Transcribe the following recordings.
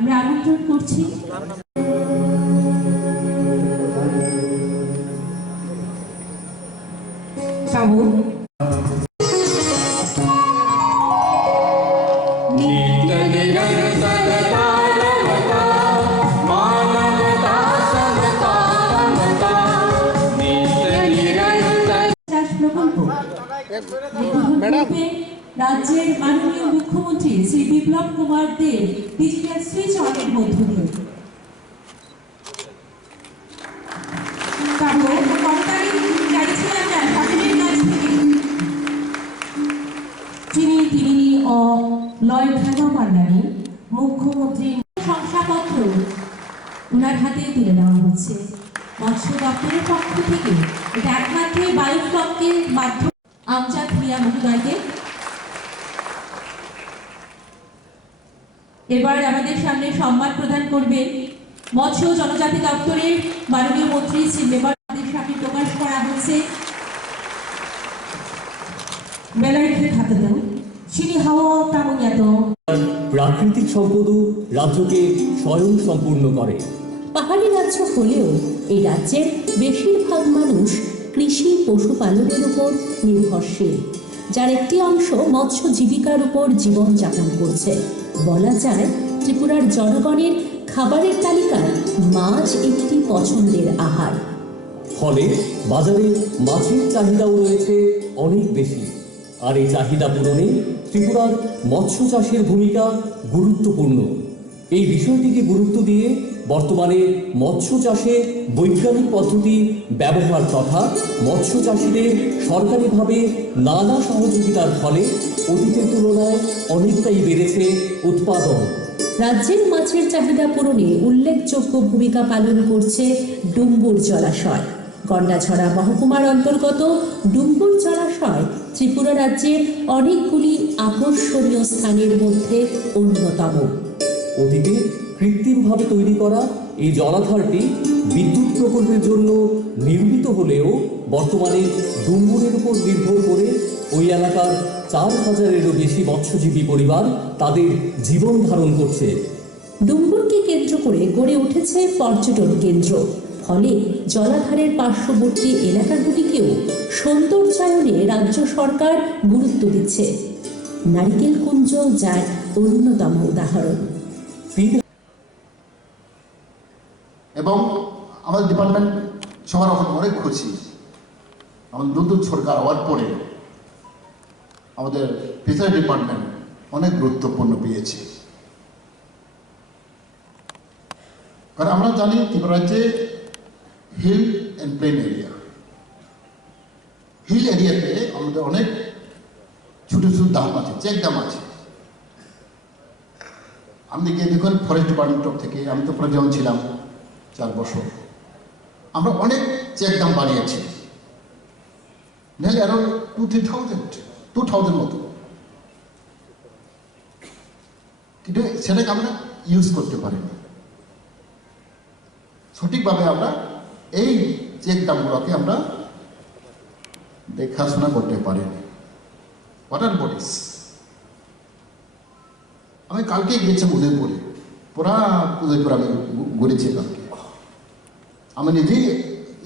আমরা আমন্ত্রণ করছি বাবু রাজ্যের মাননীয় মুখ্যমন্ত্রী শ্রী বিপ্লব কুমার দেব ডিজিটাল সুইচ অনের মধ্য দিয়ে তিনি লয়েড হেমান্ডানি মুখ্যমন্ত্রী শংসাপত্র ওনার হাতে তুলে দেওয়া হচ্ছে মৎস্য দপ্তরের পক্ষ থেকে। এটা একমাত্র বায়োফ্লকের মাধ্যমে আমজাদ মিয়া মহোদয়কে এবার আমাদের সামনে সম্মান প্রদান করবেন মৎস্য জনজাতি দপ্তরের মাননীয় মন্ত্রী শ্রী মেম্বারদের সামনে প্রকাশ করা হচ্ছে প্রাকৃতিক সম্পদও রাজ্যকে স্বয়ং সম্পূর্ণ করে। পাহাড়ি রাজ্য হলেও এই রাজ্যের বেশিরভাগ মানুষ কৃষি পশুপালনের উপর নির্ভরশীল, যার একটি অংশ মৎস্য জীবিকার উপর জীবনযাপন করছে। বলা যায় ত্রিপুরার জনগণের খাবারের তালিকায় মাছ একটি পছন্দের আহার। ফলে বাজারে মাছের চাহিদাও রয়েছে অনেক বেশি, আর এই চাহিদা পূরণে ত্রিপুরার মৎস্য চাষের ভূমিকা গুরুত্বপূর্ণ। এই বিষয়টিকে গুরুত্ব দিয়ে বর্তমানে মৎস্য চাষে বৈজ্ঞানিক পদ্ধতি ব্যবহার তথা মৎস্য চাষিদের সরকারিভাবে নানা সহযোগিতার ফলে অতীতের তুলনায় অনেকটাই বেড়েছে উৎপাদন। রাজ্যের মাছের চাহিদা পূরণে উল্লেখযোগ্য ভূমিকা পালন করছে ডুম্বুর জলাশয়। গন্ডাছড়া মহকুমার অন্তর্গত ডুম্বুর জলাশয় ত্রিপুরা রাজ্যের অনেকগুলি আকর্ষণীয় স্থানের মধ্যে অন্যতম। অতীতে কৃত্রিমভাবে তৈরি করা এই জলাধারটি বিদ্যুৎ প্রকল্পের জন্য নির্মিত হলেও বর্তমানে ডুম্বুরের উপর নির্ভর করে ওই এলাকার 4000-এরও বেশি মৎস্যজীবী পরিবার তাদের জীবন ধারণ করছে। ডুম্বুরকে কেন্দ্র করে গড়ে উঠেছে পর্যটন কেন্দ্র, ফলে জলাধারের পার্শ্ববর্তী এলাকাগুলিকেও সৌন্দর্যায়নে রাজ্য সরকার গুরুত্ব দিচ্ছে। নারিকেল কুঞ্জ যার অন্যতম উদাহরণ। এবং আমাদের ডিপার্টমেন্ট সবার অনেক খুশি, আমাদের নতুন সরকার হওয়ার পরে আমাদের ফিশারি ডিপার্টমেন্ট অনেক গুরুত্বপূর্ণ পেয়েছে। কারণ আমরা জানি ত্রিপুরা রাজ্যে hill and plain area, hill এরিয়াতে আমাদের অনেক ছোট ছোট দাম আছে, চেক দাম আছে। আপনি গিয়ে দেখুন ফরেস্ট ডিপার্টমেন্ট থেকে, আমি তো পরে যেমন ছিলাম 4 বছর, আমরা অনেক চেক দাম বাড়িয়েছি, নাহলে আরো 2,000 মতো, কিন্তু সেটাকে আমরা ইউজ করতে পারিনি সঠিকভাবে। আমরা এই চেক দামগুলোকে আমরা দেখাশোনা করতে পারিনি। ওয়াটার বডিস, আমি কালকে গিয়েছিলাম উদয়পুরে, পুরা উদয়পুর আমি ঘুরেছি কালকে। আমি নিজেই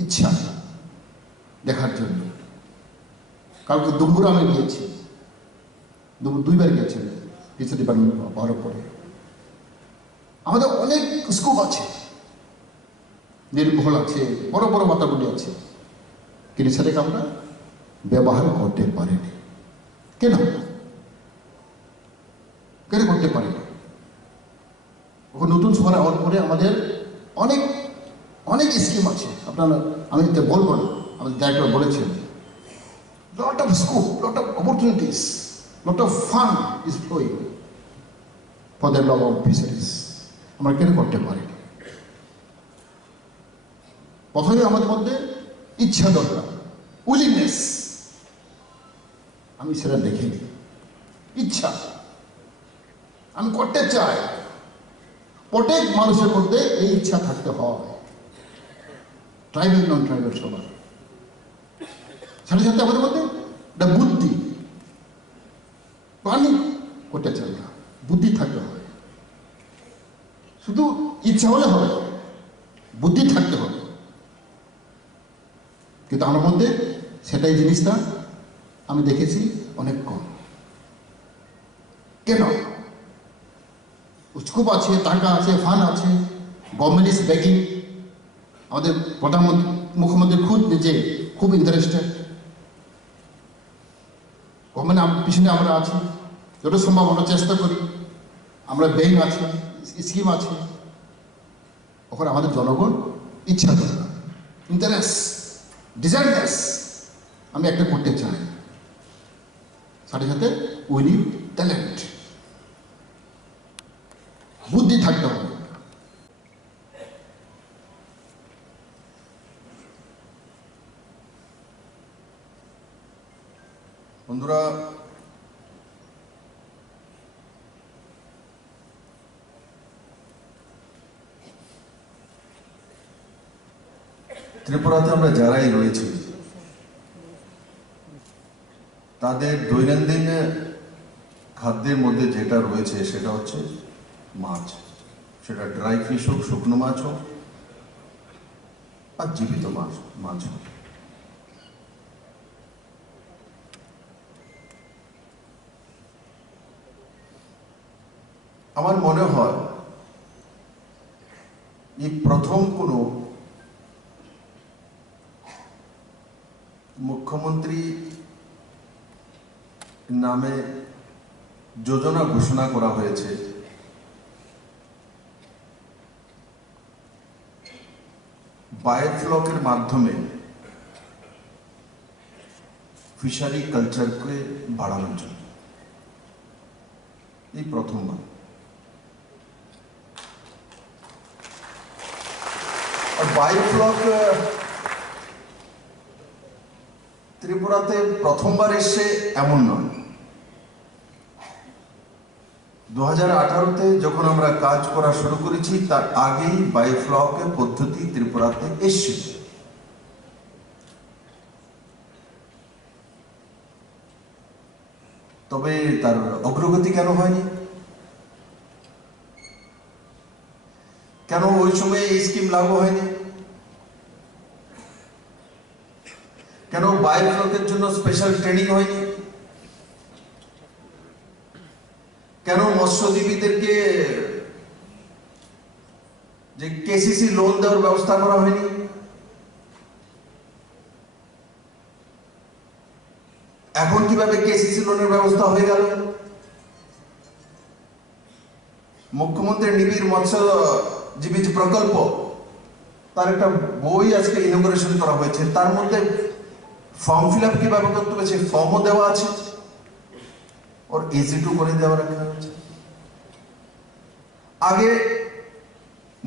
ইচ্ছা দেখার জন্য। কালকে ডুম্বুর আমি গিয়েছি, ডুম্বুর 2 বার গেছি ফিশারি ডিপার্টমেন্ট হওয়ার পরে। আমাদের অনেক স্কোপ আছে, নির্ভুল আছে, বড় বড় মাথাগুলি আছে, কিন্তু সেটাকে আমরা ব্যবহার করতে পারিনি। কেন করতে পারিনি? নতুন শহরে হওয়ার পরে আমাদের অনেক অনেক স্কিম আছে, আপনারা আমি বলবো না, আমাদের ডাইরেক্টর বলেছেন lot of scope, lot of opportunities, lot of fun is flowing for the love of fisheries. আমরা কেন করতে পারি? প্রথমে আমাদের মধ্যে ইচ্ছা দরকার, উইলিংনেস। আমি সেটা দেখিনি, ইচ্ছা আমি করতে চাই। প্রত্যেক মানুষের মধ্যে এই ইচ্ছা থাকতে হয়, ট্রাইবাল নন ট্রাইবাল সবার সাথে সাথে আমাদের মধ্যে একটা বুদ্ধি, প্রাণী করতে চাই না, বুদ্ধি থাকতে হয়। ইচ্ছা হলে হবে, বুদ্ধি থাকতে হবে, কিন্তু আমার মধ্যে সেটাই জিনিসটা আমি দেখেছি অনেক কম। কেন? স্কোপ আছে, টাকা আছে, ফান্ড আছে, গভর্নমেন্ট ইজ ব্যাকিং, আমাদের প্রধানমন্ত্রী মুখ্যমন্ত্রী খুব নিজে খুব ইন্টারেস্টেড, গভর্নমেন্ট পিছনে আমরা আছি, যত সম্ভব আমরা চেষ্টা করি, আমরা ব্যাংক আছে, স্কিম আছে, ওখানে আমাদের জনগণ ইচ্ছা দরকার, ইন্টারেস্ট, ডিজাইনার্স, আমি একটা করতে চাই, সাথে সাথে উই নিড ট্যালেন্ট, বুদ্ধি থাকতে হবে। বন্ধুরা, ত্রিপুরাতে আমরা যারাই রয়েছি তাদের দৈনন্দিন খাদ্যের মধ্যে যেটা রয়েছে সেটা হচ্ছে মাছ, সেটা ড্রাই ফিশ হোক, শুকনো মাছ হোক আর জীবিত মাছ হোক। আমার মনে হয় এই প্রথম কোনো মুখ্যমন্ত্রী নামে যোজনা ঘোষণা করা হয়েছে বায়োফ্লকের মাধ্যমে ফিশারি কালচারকে বাড়ানোর জন্য। এই প্রথমবার। আর বায়োফ্লক ত্রিপুরাতে প্রথমবার এসে এমন নয়, 2018-তে যখন আমরা কাজ করা শুরু করেছি তার আগেই বায়োফ্লকের পদ্ধতি ত্রিপুরাতে এসেছিল। তবে তার অগ্রগতি কেন হয়নি? কেন ওই সময় এই স্কিম লাগু হয়নি? কেন বায়োফ্লকের জন্য স্পেশাল ট্রেনিং হয়নি? কেন মৎস্যজীবীদেরকে যে কেসিসি লোন দেওয়ার ব্যবস্থা করা হয়নি? এখন কিভাবে কেসিসি লোনের ব্যবস্থা হয়ে গেল? মুখ্যমন্ত্রী নিবিড় মৎস্যজীবী প্রকল্প, তার একটা বই আজকে ইনোগ্রেশন করা হয়েছে, তার মধ্যে ফর্ম ফিল আপ কিভাবে করতে হবে সেই ফর্মও দেওয়া আছে, ওর ইজি টু করে দেওয়া রাখা হয়েছে। আগে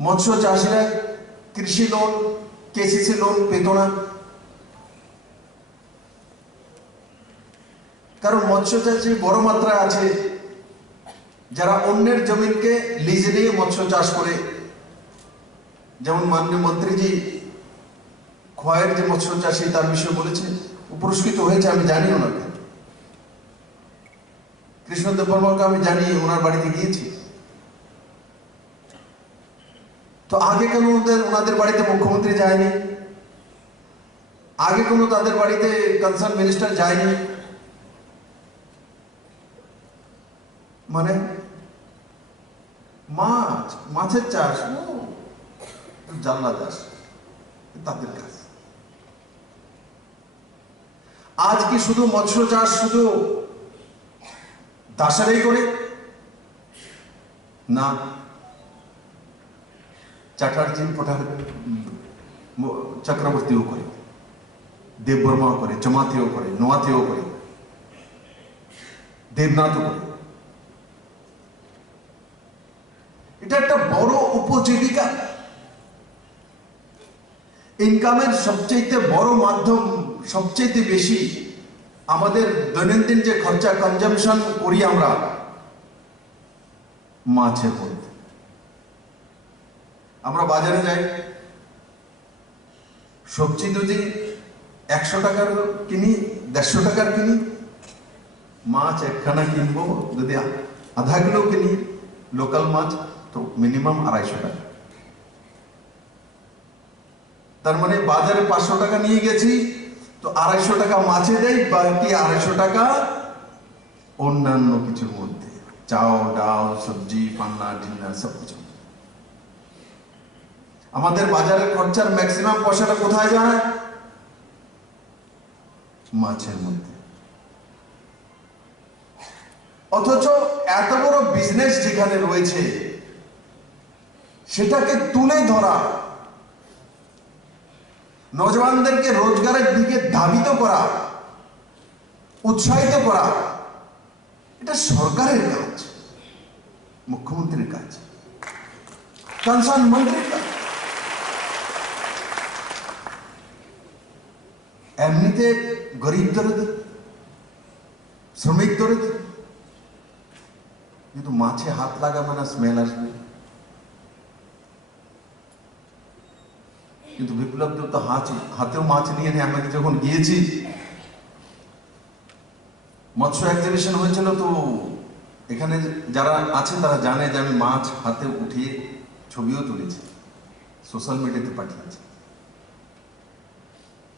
মৎস্য চাষিরা কৃষি লোন, কেসিসি লোন পেত না, কারণ মৎস্য চাষি বড় মাত্রায় আছে যারা অন্যের জমিনকে লিজে নিয়ে মৎস্য চাষ করে, যেমন মাননীয় মন্ত্রীজি খোয়াইয়ের যে মৎস্য চাষী তার বিষয়ে বলেছে, পুরস্কৃত হয়েছে, আমি জানি ওনাকে, কৃষ্ণদেব বর্মাকে আমি জানি, ওনার বাড়িতে গিয়েছি। তো আগে কেন ওনাদের বাড়িতে মুখ্যমন্ত্রী যায়নি? আগে কোনো তাদের বাড়িতে কনসার্ন মিনিস্টার যায়নি? মানে মাছের চাষ, জানলা চাষ তাদের কাজ। আজ কি শুধু মৎস্য চাষ শুধু দাসারাই করে? না, চ্যাটার্জি চক্রবর্তীও করে, দেববর্মাও করে, জমাতেও করে, নোয়াতেও করে, দেবনাথও করে। এটা একটা বড় উপজীবিকা, ইনকামের সবচেয়ে বড় মাধ্যম, সবচেয়ে বেশি আমাদের দৈনন্দিন যে খরচা কনজামশন করি আমরা মাছের মধ্যে। আমরা বাজারে যাই, সবজি যদি 100 টাকার কিনি, 150 টাকার কিনি, মাছ একখানা কিনবো যদি আধা কিলো কিনি লোকাল মাছ, তো মিনিমাম 250 টাকা। তার মানে বাজারে 500 টাকা নিয়ে গেছি, তো 250 টাকা মাছে দেয়, বাকি 250 টাকা অন্যান্য কিছুর মধ্যে, চাল ডাল সবজি পান্না ডিনার সবকিছু। আমাদের বাজারের খরচার ম্যাক্সিমাম পয়সাটা কোথায় যায়? মাছের মধ্যে। অথচ এত বড় বিজনেস যেখানে রয়েছে সেটাকে তুলে ধরা, নজওয়ানদেরকে রোজগারের দিকে ধাবিত করা, উৎসাহিত করা, এটা সরকারের কাজ, মুখ্যমন্ত্রীর কাজ, কনসার্ন মন্ত্রীর কাজ। এমনিতে গরিব ধরে দেয়, শ্রমিক ধরে দেয়, কিন্তু মাছে হাত লাগাবে না, স্মেল আসবে। কিন্তু বিপ্লব দেব তো হাতেও মাছ নিয়ে নেই। আমি যখন গিয়েছি, মৎস্য এক্সিবিশন হয়েছিল, তো এখানে যারা আছে তারা জানে যে আমি মাছ হাতে উঠিয়ে ছবিও তুলেছি, সোশ্যাল মিডিয়াতে পাঠিয়েছি।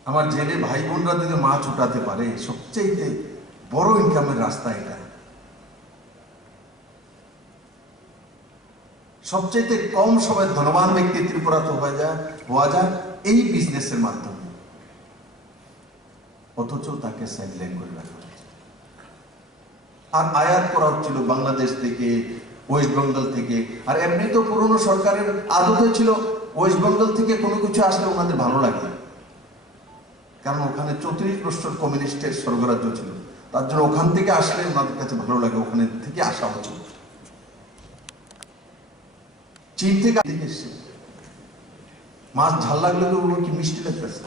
আমার জেলে ভাই বোনরা যদি মাছ উঠাতে পারে, সবচেয়ে বড় ইনকামের রাস্তা এটা। সবচেয়ে কম সময় ধনবান ব্যক্তি ত্রিপুরাতে হওয়া যায় এই বিজনেসের মাধ্যমে, অথচ তাকে সাইডলাইন করে রাখা হয়েছে। আর আয়াত করা হচ্ছিল বাংলাদেশ থেকে, ওয়েস্ট বেঙ্গল থেকে। আর এমনি তো পুরনো সরকারের আদত ছিল ওয়েস্ট বেঙ্গল থেকে কোনো কিছু আসলে ওনাদের ভালো লাগে, কারণ ওখানে 34 বছর কমিউনিস্টের স্বর্গরাজ্য ছিল, তার জন্য ওখান থেকে আসলে ওনাদের কাছে ভালো লাগে, ওখানে থেকে আসা উচিত। চীন থেকে এসছে, মাছ ঝাল লাগলে কি মিষ্টি লাগতেছে।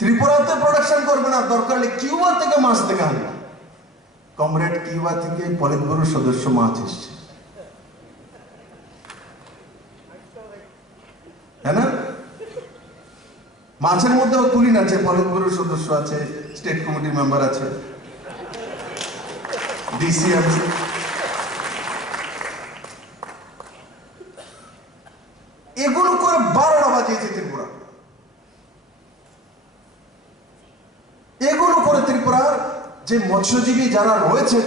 ত্রিপুরাতে প্রোডাকশন করবে না, দরকার হলে কিউবা থেকে মাছ থেকে আনবে। কমরেড কিউবা থেকে পলিট ব্যুরোর সদস্য মাছ এসছে, হ্যাঁ না? মাছের মধ্যেও কুলিন আছে, পলিট ব্যুরোর সদস্য আছে, স্টেট কমিটির মেম্বার আছে, ডিসি আছে। এগুলো করে 12টা বাজিয়েছে ত্রিপুরা। এগুলো করে ত্রিপুরার যে মৎস্যজীবী যারা রয়েছে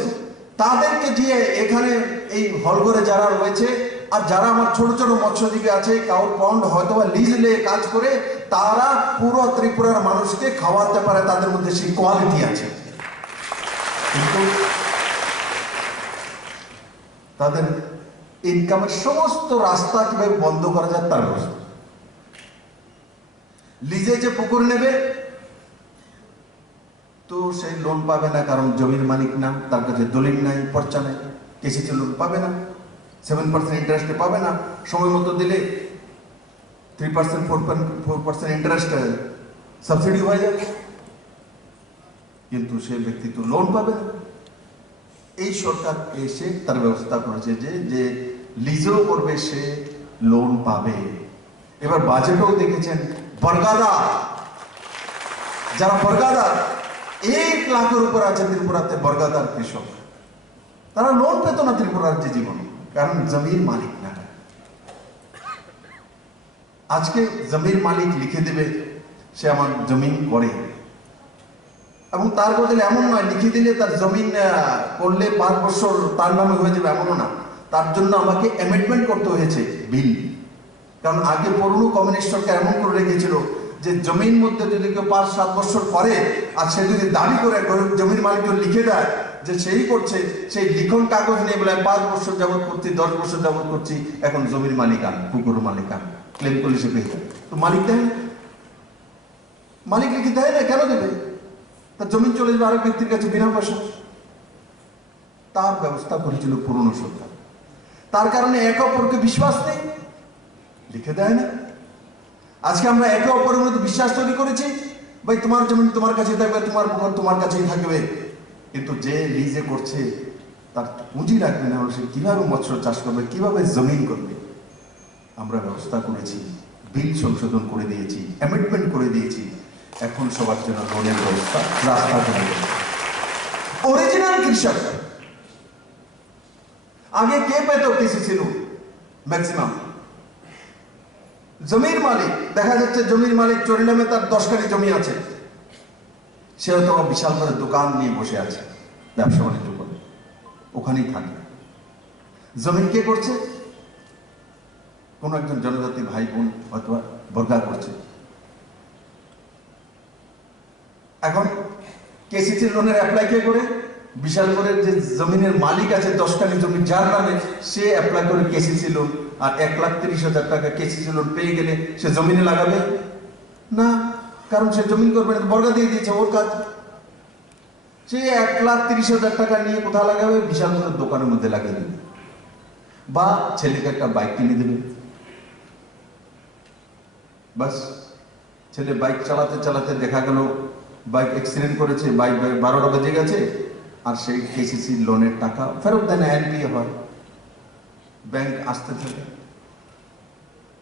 তাদেরকে দিয়ে এখানে এই হলঘরে যারা রয়েছে, আর যারা আমার ছোট ছোট মৎস্যজীবী আছে, কাউর পন্ড হয়তো বা লিজ নিয়ে কাজ করে, তারা পুরো ত্রিপুরার মানুষকে খাওয়াতে পারে, তাদের মধ্যে সেই কোয়ালিটি আছে। কিন্তু তাদের ইনকামের সমস্ত রাস্তা কিভাবে বন্ধ করা যায় তার ব্যবস্থা। লিজে যে পুকুর নেবে, তো সেই লোন পাবে না, কারণ জমির মালিক না, তার কাছে দলিল নাই, পর্চা নাই, কেসিতে লোন পাবে না, 7% ইন্টারেস্টে পাবে না। সময় মতো দিলে 3% 4% ইন্টারেস্ট সাবসিডি হয়ে যাবে, কিন্তু সেই ব্যক্তি তো লোন পাবে না। এই সরকার এসে তার ব্যবস্থা করেছে যে লিজেও করবে, সে লোন পাবে। এবার বাজেটেও দেখেছেন, বর্গাদা, যারা বর্গাদা 1 লাখের উপর আছে ত্রিপুরাতে, বর্গাদার কৃষক, তারা লোন পেত না ত্রিপুরার যে জীবন, কারণ জমির মালিক না। আজকে জমির মালিক লিখে দেবে সে আমার জমিন করে, এবং তার বদলে এমন নয় লিখে দিলে তার জমিন করলে 5 বছর তার নামে হয়ে যাবে, এমনও না। তার জন্য আমাকে অ্যামেন্ডমেন্ট করতে হয়েছে বিল, কারণ আগে পুরনো কমিউনিস্ট সরকার এমন করে রেখেছিল যে জমির মধ্যে যদি কেউ 5-7 বছর করে, আর সে যদি দাবি করে জমির মালিক লিখে দেয় যে সেই করছে, সেই লিখন কাগজ নিয়ে বলে 5 বছর যাবত করছি, 10 বছর যাবত করছি, এখন জমির মালিকান, পুকুর মালিকান, ক্লেম করলে সে পেয়ে যাবে। তো মালিক দেয় না, মালিক লিখে দেয় না, কেন দেবে? তার জমি চলে যাবে আরেক ব্যক্তির কাছে বিনা পয়সা। তার ব্যবস্থা করেছিল পুরনো সরকার। তার কারণে একে অপরকে বিশ্বাস নেই, লিখে দেয় না। আজকে আমরা একে অপরের মধ্যে বিশ্বাস তৈরি করেছি, ভাই তোমার জমি তোমার কাছেই থাকবে, তোমার পুকুর তোমার কাছেই থাকবে, কিন্তু যে লিজে করছে তার পুঁজি রাখবে না, সে কিভাবে মৎস্য চাষ করবে, কিভাবে জমিন করবে। আমরা ব্যবস্থা করেছি, বিল সংশোধন করে দিয়েছি, অ্যামেন্ডমেন্ট করে দিয়েছি, এখন সবার জন্য লোনের ব্যবস্থা, রাস্তা করে দিয়েছি। অরিজিনাল কৃষক আগে কে পেত কেসিসি লোন? ম্যাক্সিমাম জমির মালিক। দেখা যাচ্ছে জমির মালিক চরিলামে তার 10 কাঠি জমি আছে, সে হয়তো বিশাল করে দোকান নিয়ে বসে আছে, ব্যবসা বাণিজ্য করে, ওখানেই থাকে। জমিন কে করছে? কোন একজন জনজাতি ভাই বোন অথবা বর্গা করছে। এখন কেসিসি লোনের অ্যাপ্লাই কে করে? বিশাল করে যে জমিনের মালিক আছে 10 কাঠি জমি যার নামে, সে অ্যাপ্লাই করে কেসিসি লোন। আর 1,30,000 টাকা কেসিসি লোন পেয়ে গেলে সে জমিনে লাগাবে না, কারণ সে জমিন করবে না, বর্গা দিয়ে দিয়েছে, ওর কাজ। সে 1,30,000 টাকা নিয়ে কোথায় লাগাবে? বিশাল করে দোকানের মধ্যে লাগিয়ে দেবে, বা ছেলেকে একটা বাইক কিনে দেবে। বাস, ছেলে বাইক চালাতে চালাতে দেখা গেল বাইক অ্যাক্সিডেন্ট করেছে, বাইক 12টা বেজে গেছে, আর সেই কেসিসি লোনের টাকা ফেরত দেয় না, এনপিএ হয়। ব্যাংক আসতে থাকে,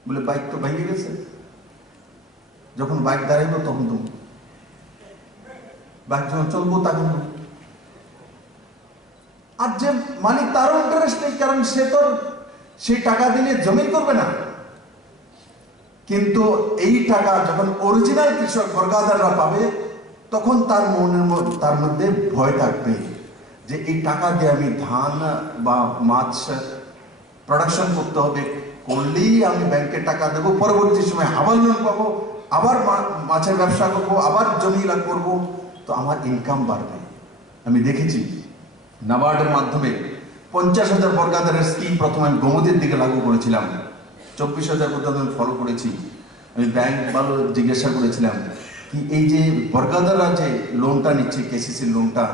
বলে বাইক তো ভেঙে গেছে, যখন বাইক দাঁড়াইব তখন তুমি, বাইক যখন চলবো তখন। আর যে মালিক তারও ইন্টারেস্ট নেই, কারণ সে তো সেই টাকা দিলে জমি করবে না। কিন্তু এই টাকা যখন অরিজিনাল কৃষক বর্গাদাররা পাবে, তখন তার মধ্যে ভয় থাকবে যে এই টাকা দিয়ে আমি ধান বা মাছ প্রোডাকশন করতে হবে, করলেই আমি ব্যাংকে টাকা দেবো, পরবর্তী সময় আবার লোন পাবো, আবার মাছের ব্যবসা করবো, আবার জমি লাভ করবো, তো আমার ইনকাম বাড়বে। আমি দেখেছি নাবার্ডের মাধ্যমে 50,000 বর্গাদারের স্কিম প্রথমে আমি গোমতীর দিকে লাগু করেছিলাম, 24,000 পর্যন্ত আমি ফলো করেছি। আমি ব্যাংক ভালো জিজ্ঞাসা করেছিলাম কি এই যে বর্গাদাররা যে লোনটা নিচ্ছে কেসিসি লোনটা,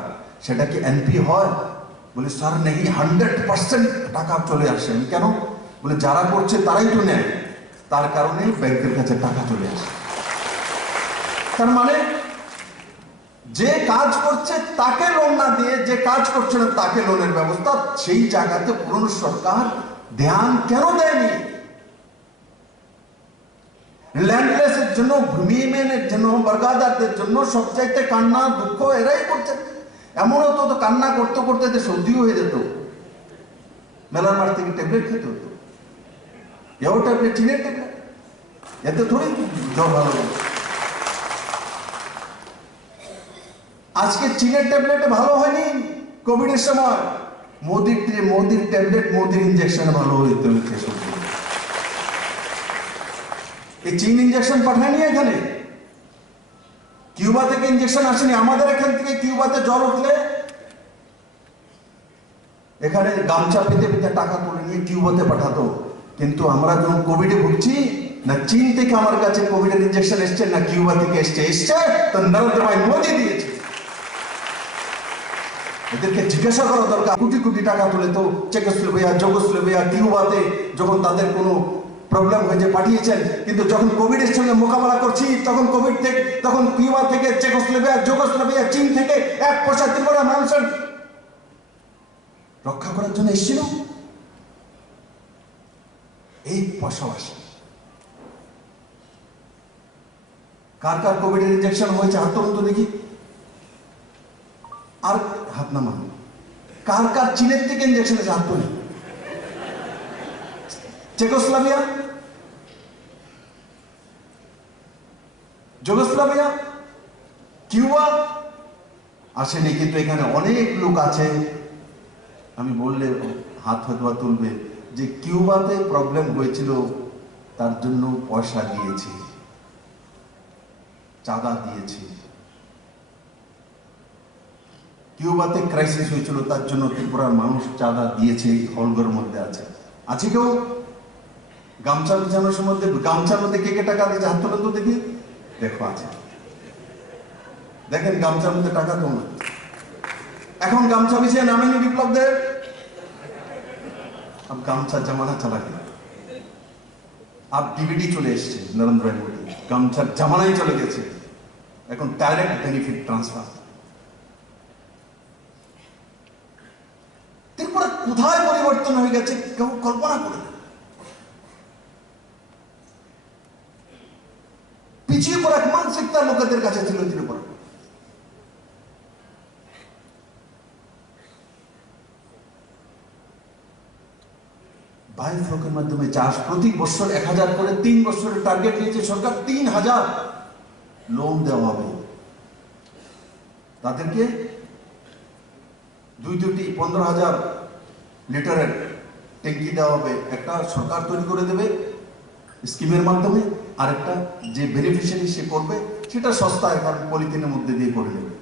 সেটা কি এনপি হয়? বলে স্যার নেই, 100% টাকা চলে আসে। কেন? বলে যারা করছে তারাই তো নেয়, তার কারণে ব্যাংকের কাছে টাকা চলে আসে। তার মানে যে কাজ করছে তাকে লোন না দিয়ে যে কাজ করছে না তাকে লোনের ব্যবস্থা, সেই জায়গাতে পুরনো সরকার ধ্যান কেন দেয়নি? ল্যান্ডলেসের জন্য, ভূমিহীনের জন্য, বর্গাদারদের জন্য সবচাইতে কান্না দুঃখ এরাই করছে। এমনও তো কান্না করতে করতে যে সর্দিও হয়ে যেত, মেলার মাঠ থেকে ট্যাবলেট খেতে হতো। এও ট্যাবলেট, চিনের ট্যাবলেট, এতে থোড়ি জ্বর ভালো হবে। আজকে চীনের ট্যাবলেটে ভালো হয়নি কোভিডের সময়, মোদির ট্যাবলেট, মোদির ইঞ্জেকশনে ভালো হইতে হচ্ছে। এই চীন ইঞ্জেকশন পাঠায়নি এখানে, কিউবা থেকে ইঞ্জেকশন আসেনি। আমাদের এখান থেকে কিউবাতে জ্বর উঠলে এখানে গামছা পেতে পেতে টাকা তুলে নিয়ে কিউবাতে পাঠাতো। কিন্তু আমরা যখন কোভিডে ভুগছি, না চীন থেকে আমার কাছে কোভিডের ইঞ্জেকশন এসছে, না কিউবা থেকে এসছে তো নরেন্দ্র ভাই মোদি দিয়েছে। এদেরকে জিজ্ঞাসা করা দরকার। কোটি কোটি টাকা তুলে তো চেকোস্লোভাকিয়া, যুগোস্লোভিয়া, কিউবাতে যখন তাদের কোনো প্রবলেম হয়েছে পাঠিয়েছেন, কিন্তু যখন কোভিডের সঙ্গে মোকাবেলা করছি তখন কিউবা থেকে, চেকোস্লোভিয়া, যুগোস্লোভিয়া, চীন থেকে 1 পয়সা ত্রিপুরা মানুষের রক্ষা করার জন্য এসেছিল। এই পাশাপাশি কার কার কোভিডের ইনজেকশন হয়েছে হাত তুলুন তো দেখি, আর হাত নামান। কার কার চীনের থেকে ইনজেকশন হয়েছে হাত তুলুন। চেকোস্লোভিয়া, যুগোস্লাভিয়া, কিউবা আসেনি। কিন্তু এখানে অনেক লোক আছে, আমি বললে হাত হয়তো তুলবে, যে কিউবাতে প্রবলেম হয়েছিল তার জন্য পয়সা দিয়েছে, চাঁদা দিয়েছে। কিউবাতে ক্রাইসিস হয়েছিল তার জন্য ত্রিপুরার মানুষ চাঁদা দিয়েছে, হলঘরের মধ্যে আছে কেউ? গামছা বিছানোর মধ্যে, গামছার মধ্যে কে কে টাকা দিয়েছে হাত তোলেন তো দেখি। দেখো আছে, দেখেন গামছার মধ্যে টাকা তো না। এখন গামছা বিছিয়ে নামেনি বিপ্লবদের, अब গামছা জমানা চলা গেল। अब ডিভিডি চলে এসছে নরেন্দ্র মোদী, গামছার জমানাই চলে গেছে। এখন ডাইরেক্ট বেনিফিট ট্রান্সফার। ত্রিপুরা কোথায় পরিবর্তন হয়ে গেছে কেউ কল্পনা করে না। পিছিয়ে পড়া এক মানসিকতা লোকেদের কাছে ছিল ত্রিপুরা। বায়োফ্লকের মাধ্যমে চাষ, প্রতি বছর 1000 করে 3 বছরের টার্গেট নিয়েছে সরকার, 3000 লোন দেওয়া হবে তাদেরকে। দুটি 15,000 লিটারের ট্যাঙ্কি দেওয়া হবে, একটা সরকার তৈরি করে দেবে স্কিমের মাধ্যমে, আর একটা যে বেনিফিশিয়ারি সে করবে সেটা সস্তায়, কারণ পলিথিনের মধ্যে দিয়ে করে নেবে।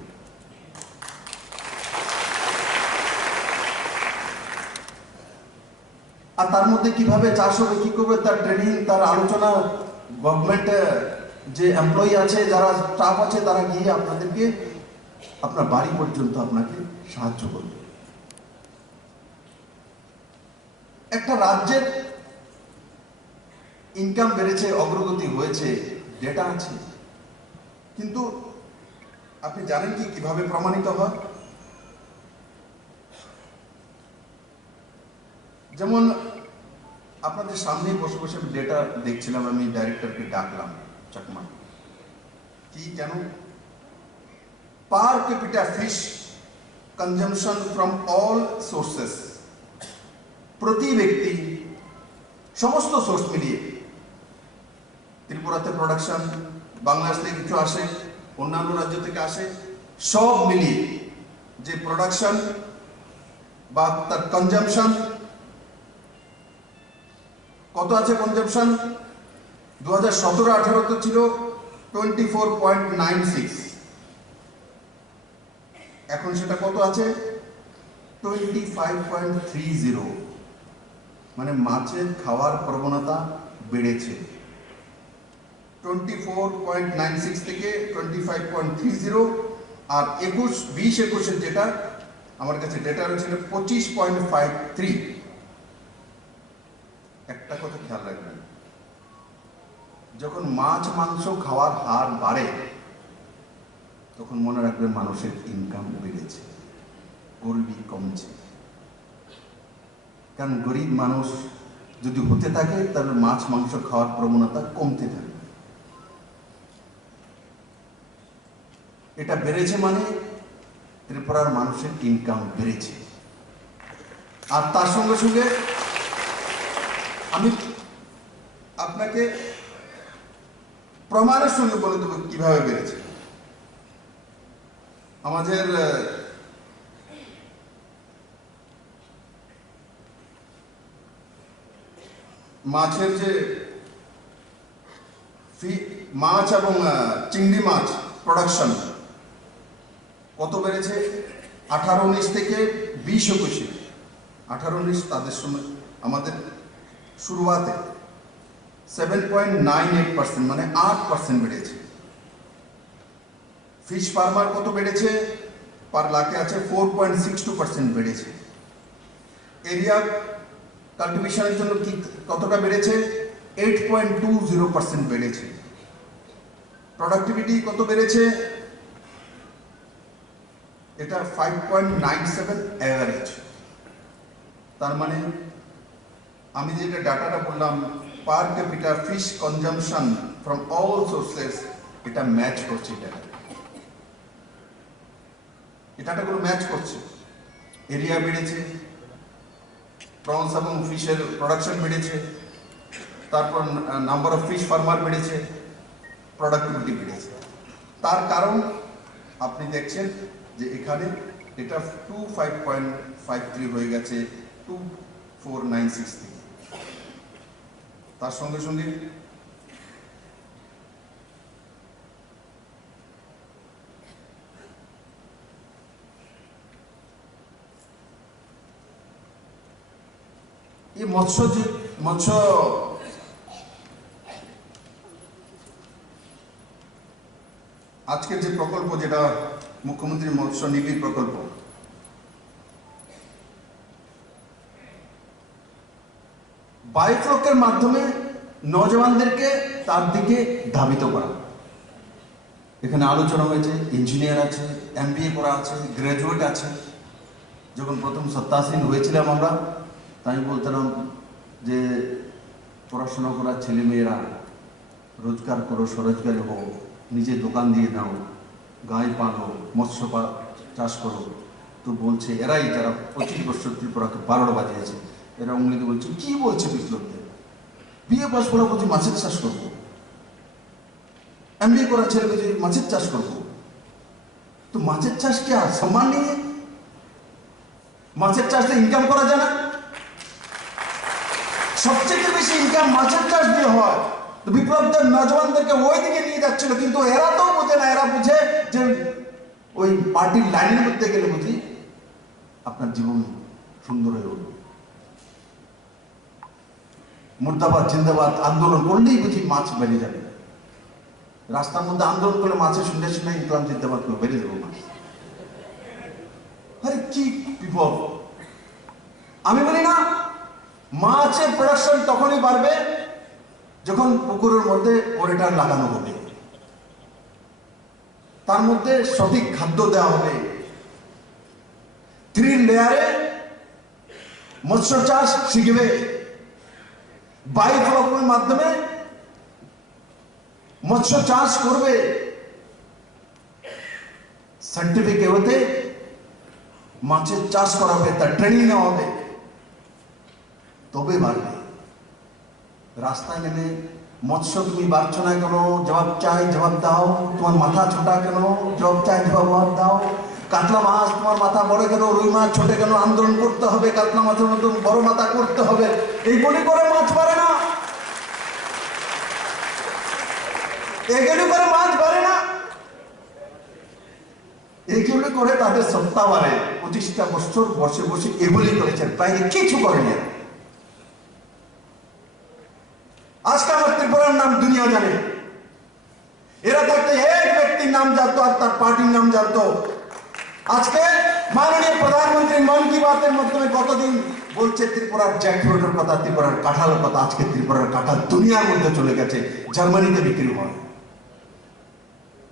আর তার মধ্যে কিভাবে চাষ হবে, কি করবে, তার ট্রেনিং, তার আলোচনা, গভর্নমেন্টে যে এমপ্লয়ি আছে, যারা স্টাফ আছে, তারা গিয়ে আপনাদেরকে আপনার বাড়ি পর্যন্ত আপনাকে সাহায্য করবে। একটা রাজ্যের ইনকাম বেড়েছে, অগ্রগতি হয়েছে, ডেটা আছে, কিন্তু আপনি জানেন কি কিভাবে প্রমাণিত হয়? যেমন আপনাদের সামনে বসে বসে ডেটা দেখছিলাম, আমি ডাইরেক্টরকে ডাকলাম চাকমা, কি কেন পার capital fish consumption from all sources, প্রতি ব্যক্তি সমস্ত সোর্স মিলিয়ে, ত্রিপুরাতে প্রোডাকশন, বাংলাদেশ থেকে কিছু আসে, অন্যান্য রাজ্য থেকে আসে, সব মিলিয়ে যে প্রোডাকশন বা তার কনজাম্পশন কত আছে? কনজাম্পশন 2017-18 তো ছিল 24.96, এখন সেটা কত আছে? 25.30, মানে মাছের খাওয়ার প্রবণতা বেড়েছে 24.96 থেকে 25.30, আর 2021-এর যেটা আমার কাছে ডেটা রয়েছে 25.53। একটা কথা খেয়াল রাখবেন, যখন মাছ মাংস খাওয়ার হার বাড়ে তখন মনে রাখবেন মানুষের ইনকাম বেড়েছে, গরিবি কমছে। কারণ গরিব মানুষ যদি হতে থাকে তাহলে মাছ মাংস খাওয়ার প্রবণতা কমতে থাকে। এটা বেড়েছে মানে ত্রিপুরার মানুষের ইনকাম বেড়েছে। আর তার সঙ্গে সঙ্গে আমি আপনাকে প্রমাণের সঙ্গে বলে দেবো কিভাবে বেড়েছে। আমাদের মাছের যে মাছ এবং চিংড়ি মাছ প্রোডাকশন কত বেড়েছে? 18-19 থেকে 20-21, 18-19 তাদের সময় আমাদের শুরুয়াতে 7.98%, মানে 8% বেড়েছে। ফিশ ফার্মার কত বেড়েছে? পার লাখে আছে 4.62% বেড়েছে। এরিয়া কাল্টিভেশনের জন্য কি কতটা বেড়েছে? 8.20% বেড়েছে। প্রোডাক্টিভিটি কত বেড়েছে? এটা 5.97 অ্যাভারেজ। তার মানে আমি যেটা ডাটাটা বললাম, পার capital fish consumption from all sources, এটা ম্যাচ করছে, ডাটাগুলো ম্যাচ করছে। এরিয়া বেড়েছে, প্রনস এবং ফিশের প্রোডাকশন বেড়েছে, তারপর নাম্বার অফ ফিশ ফার্মার বেড়েছে, প্রোডাক্টিভিটি বেড়েছে। তার কারণ আপনি দেখছেন যে এখানে এটা 25.53 হয়ে গেছে 2496 থেকে। তার সঙ্গে সঙ্গে এই মৎস্য আজকের যে প্রকল্প, যেটা মুখ্যমন্ত্রী মৎস্য নিধি প্রকল্প, বায়োফ্লকের মাধ্যমে নজওয়ানদেরকে তার দিকে ধাবিত করা। এখানে আলোচনা হয়েছে, ইঞ্জিনিয়ার আছে, MBA করা আছে, গ্রাজুয়েট আছে। যখন প্রথম সত্তাসীন হয়েছিলাম আমরা, তাই বলতাম যে পড়াশোনা করা ছেলে মেয়েরা রোজগার করো, স্বরোজগারী হও, নিজে দোকান দিয়ে নাও, গায়ে পালো, মৎস্য চাষ করো। তো বলছে এরাই যারা 25 বছর ত্রিপুরাকে 12 বাজিয়েছে, এরা উংলিতে বলছে, কি বলছে বিপ্লবদের? বিয়ে পাস করা বলছি মাছের চাষ করবো, এমবিএ করা ছেলে বলছে মাছের চাষ করবো। তো মাছের চাষ কি আর সম্মান নিয়ে? মাছের চাষে ইনকাম করা যায় না? সবচেয়ে বেশি ইনকাম মাছের চাষ দিয়ে হয়। তো বিপ্লবদের নজওয়ানদেরকে ওই দিকে নিয়ে যাচ্ছিল, কিন্তু এরা তো বোঝে না। এরা বুঝে যে ওই পার্টির লাইনের মধ্যে গেলে বুঝি আপনার জীবন সুন্দর হয়ে উঠবে। মুর্দাবাদ জিন্দাবাদ আন্দোলন করলেই বুঝি মাছ বেরিয়ে যাবে। রাস্তার মধ্যে আন্দোলন করলে মাছের শুনে শুনে ইসলাম জিন্দাবাদ করে বেরিয়ে যাবো মাছ। আরে কি বিপদ! আমি বলি না, মাছের প্রোডাকশন তখনই বাড়বে যখন পুকুরের মধ্যে ওরেটার লাগানো হবে, তার মধ্যে সঠিক খাদ্য দেওয়া হবে। 3 লেয়ারে মৎস্য চাষ শিখবে, বায়ু ফলকের মাধ্যমে মৎস্য চাষ করবে, সাইন্টিফিক হতে মাছের চাষ করা হবে, তার ট্রেনিং নেওয়া হবে, তবে বাড়বে। রাস্তায় নেমে মৎস্য তুমি বাড়ছো না কেন, জবাব চাই জবাব দাও। তোমার মাথা ছোটা কেন, জবাব চাই জবাব দাও। কাতলা মাছ তোমার মাথা বড় কেন, রুই মাছ ছোটে কেন, আন্দোলন করতে হবে। কাতলা মাছের মতন বড় মাথা করতে হবে। এই বলি করে মাছ বাড়ে না, এগুলি করে মাছ বাড়ে না। এইগুলি করে তাদের সত্তা বাড়ে। 25টা বছর বসে বসে এগুলি করেছেন, বাইরে কিছু করেনি। আজকে আমার ত্রিপুরার নাম দুনিয়া জানে। এরা থাকতে এক ব্যক্তির নাম জানতো আর তার পার্টির নাম জানতো। আজকে মাননীয় প্রধানমন্ত্রী মন কি বাতের মাধ্যমে কতদিন বলছে ত্রিপুরার জ্যাকফ্রুটের কথা, ত্রিপুরার কাঁঠালের কথা। আজকে ত্রিপুরার কাঁঠাল দুনিয়ার মধ্যে চলে গেছে। জার্মানিতে বিক্রি হয়,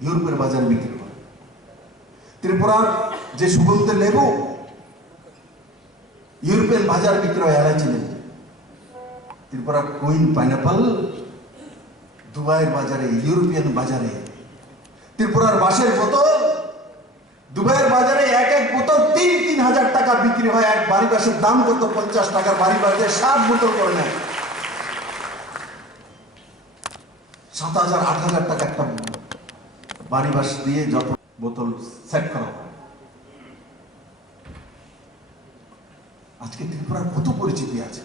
ইউরোপের বাজারে বিক্রি হয়। ত্রিপুরার যে সুগন্ধ লেবু ইউরোপের বাজার বিক্রি হয় এলাচি লেবু। ত্রিপুরার কুইন পাইনাপল দুবাইয়ের বাজারে, ইউরোপিয়ান বাজারে। ত্রিপুরার বাঁশের বোতল দুবাইয়ের বাজারে এক এক বোতল 3-3 হাজার টাকা বিক্রি হয়। এক বাড়ি বাঁশের দাম কত? 50 টাকার বাড়ি বাঁশে 7 বোতল করে নেয়। 7,000-8,000 টাকা একটা বাড়ি বাঁশ দিয়ে যত বোতল সেট করা হয়। আজকে ত্রিপুরার কত পরিচিতি আছে।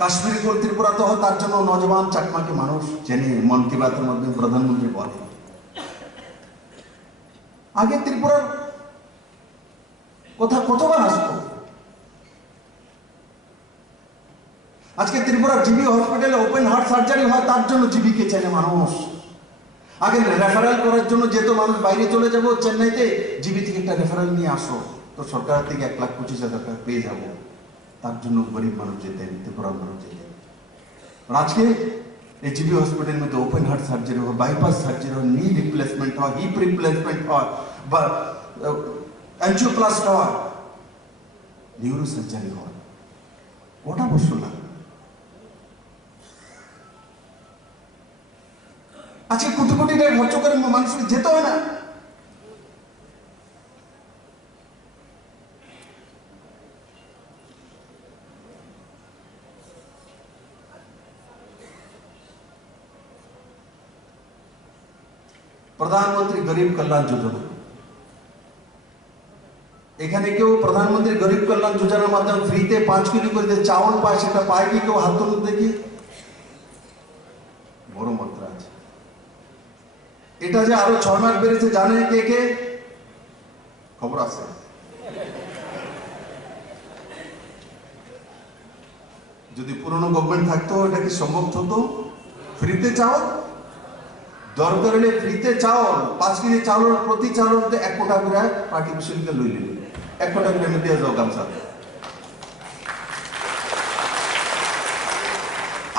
কাশ্মীর গোল ত্রিপুরা তো হয়, তার জন্য নজওয়ান চাকমাকে মানুষ চেনে। মন কি বাতের মাধ্যমে প্রধানমন্ত্রী বলে। আগে ত্রিপুরার কথা কতবার আসতো। আজকে ত্রিপুরার জিবি হসপিটালে ওপেন হার্ট সার্জারি হয়, তার জন্য জিবিকে চেনে মানুষ। আগে রেফারেল করার জন্য যেত মানুষ, বাইরে চলে যাবো চেন্নাইতে, জিবি থেকে একটা রেফারেল নিয়ে আসো, তো সরকার থেকে 1,25,000 টাকা পেয়ে যাবো। তার জন্য গরিব মানুষ যেতেন, ত্রিপুরার মানুষ যেতেন। আর আজকে এই জিবি হসপিটালের মধ্যে ওপেন হার্ট সার্জারি হয়, বাইপাস সার্জারি হয়, নি রিপ্লেসমেন্ট হয়, হিপ রিপ্লেসমেন্ট হয়, বা অ্যাঞ্জিওপ্লাস্টি হয়, নিউরো সার্জারি হয়। কটা বছর লাগে? আজকে কোটি কোটি টাকা খরচ করে মানুষকে যেতে হয় না। প্রধানমন্ত্রী গরিব কল্যাণ যোজনা, এখানে কেউ প্রধানমন্ত্রী গরিব কল্যাণ যোজনার মাধ্যমে ফ্রিতে 5 কিলো করে যে চাউল পায়, সেটা পায় কি কেউ? হাত তুলুন দেখি। বড় মাত্রা আছে। এটা যে আরো 6 মাস বেড়েছে জানেন কে কে? খবর আছে। যদি পুরনো গভর্নমেন্ট থাকতো এটা কি সম্ভব হতো? ফ্রিতে চাউল, দরকার হলে ফ্রিতে চাউল, 5 কেজি চাউলের প্রতি চাউলের মধ্যে 1 কোটা করে পার্টি বিশ্ববিদ্যালয় লই নিল। 1 কোটা করে এনে দিয়ে যাও গামছা।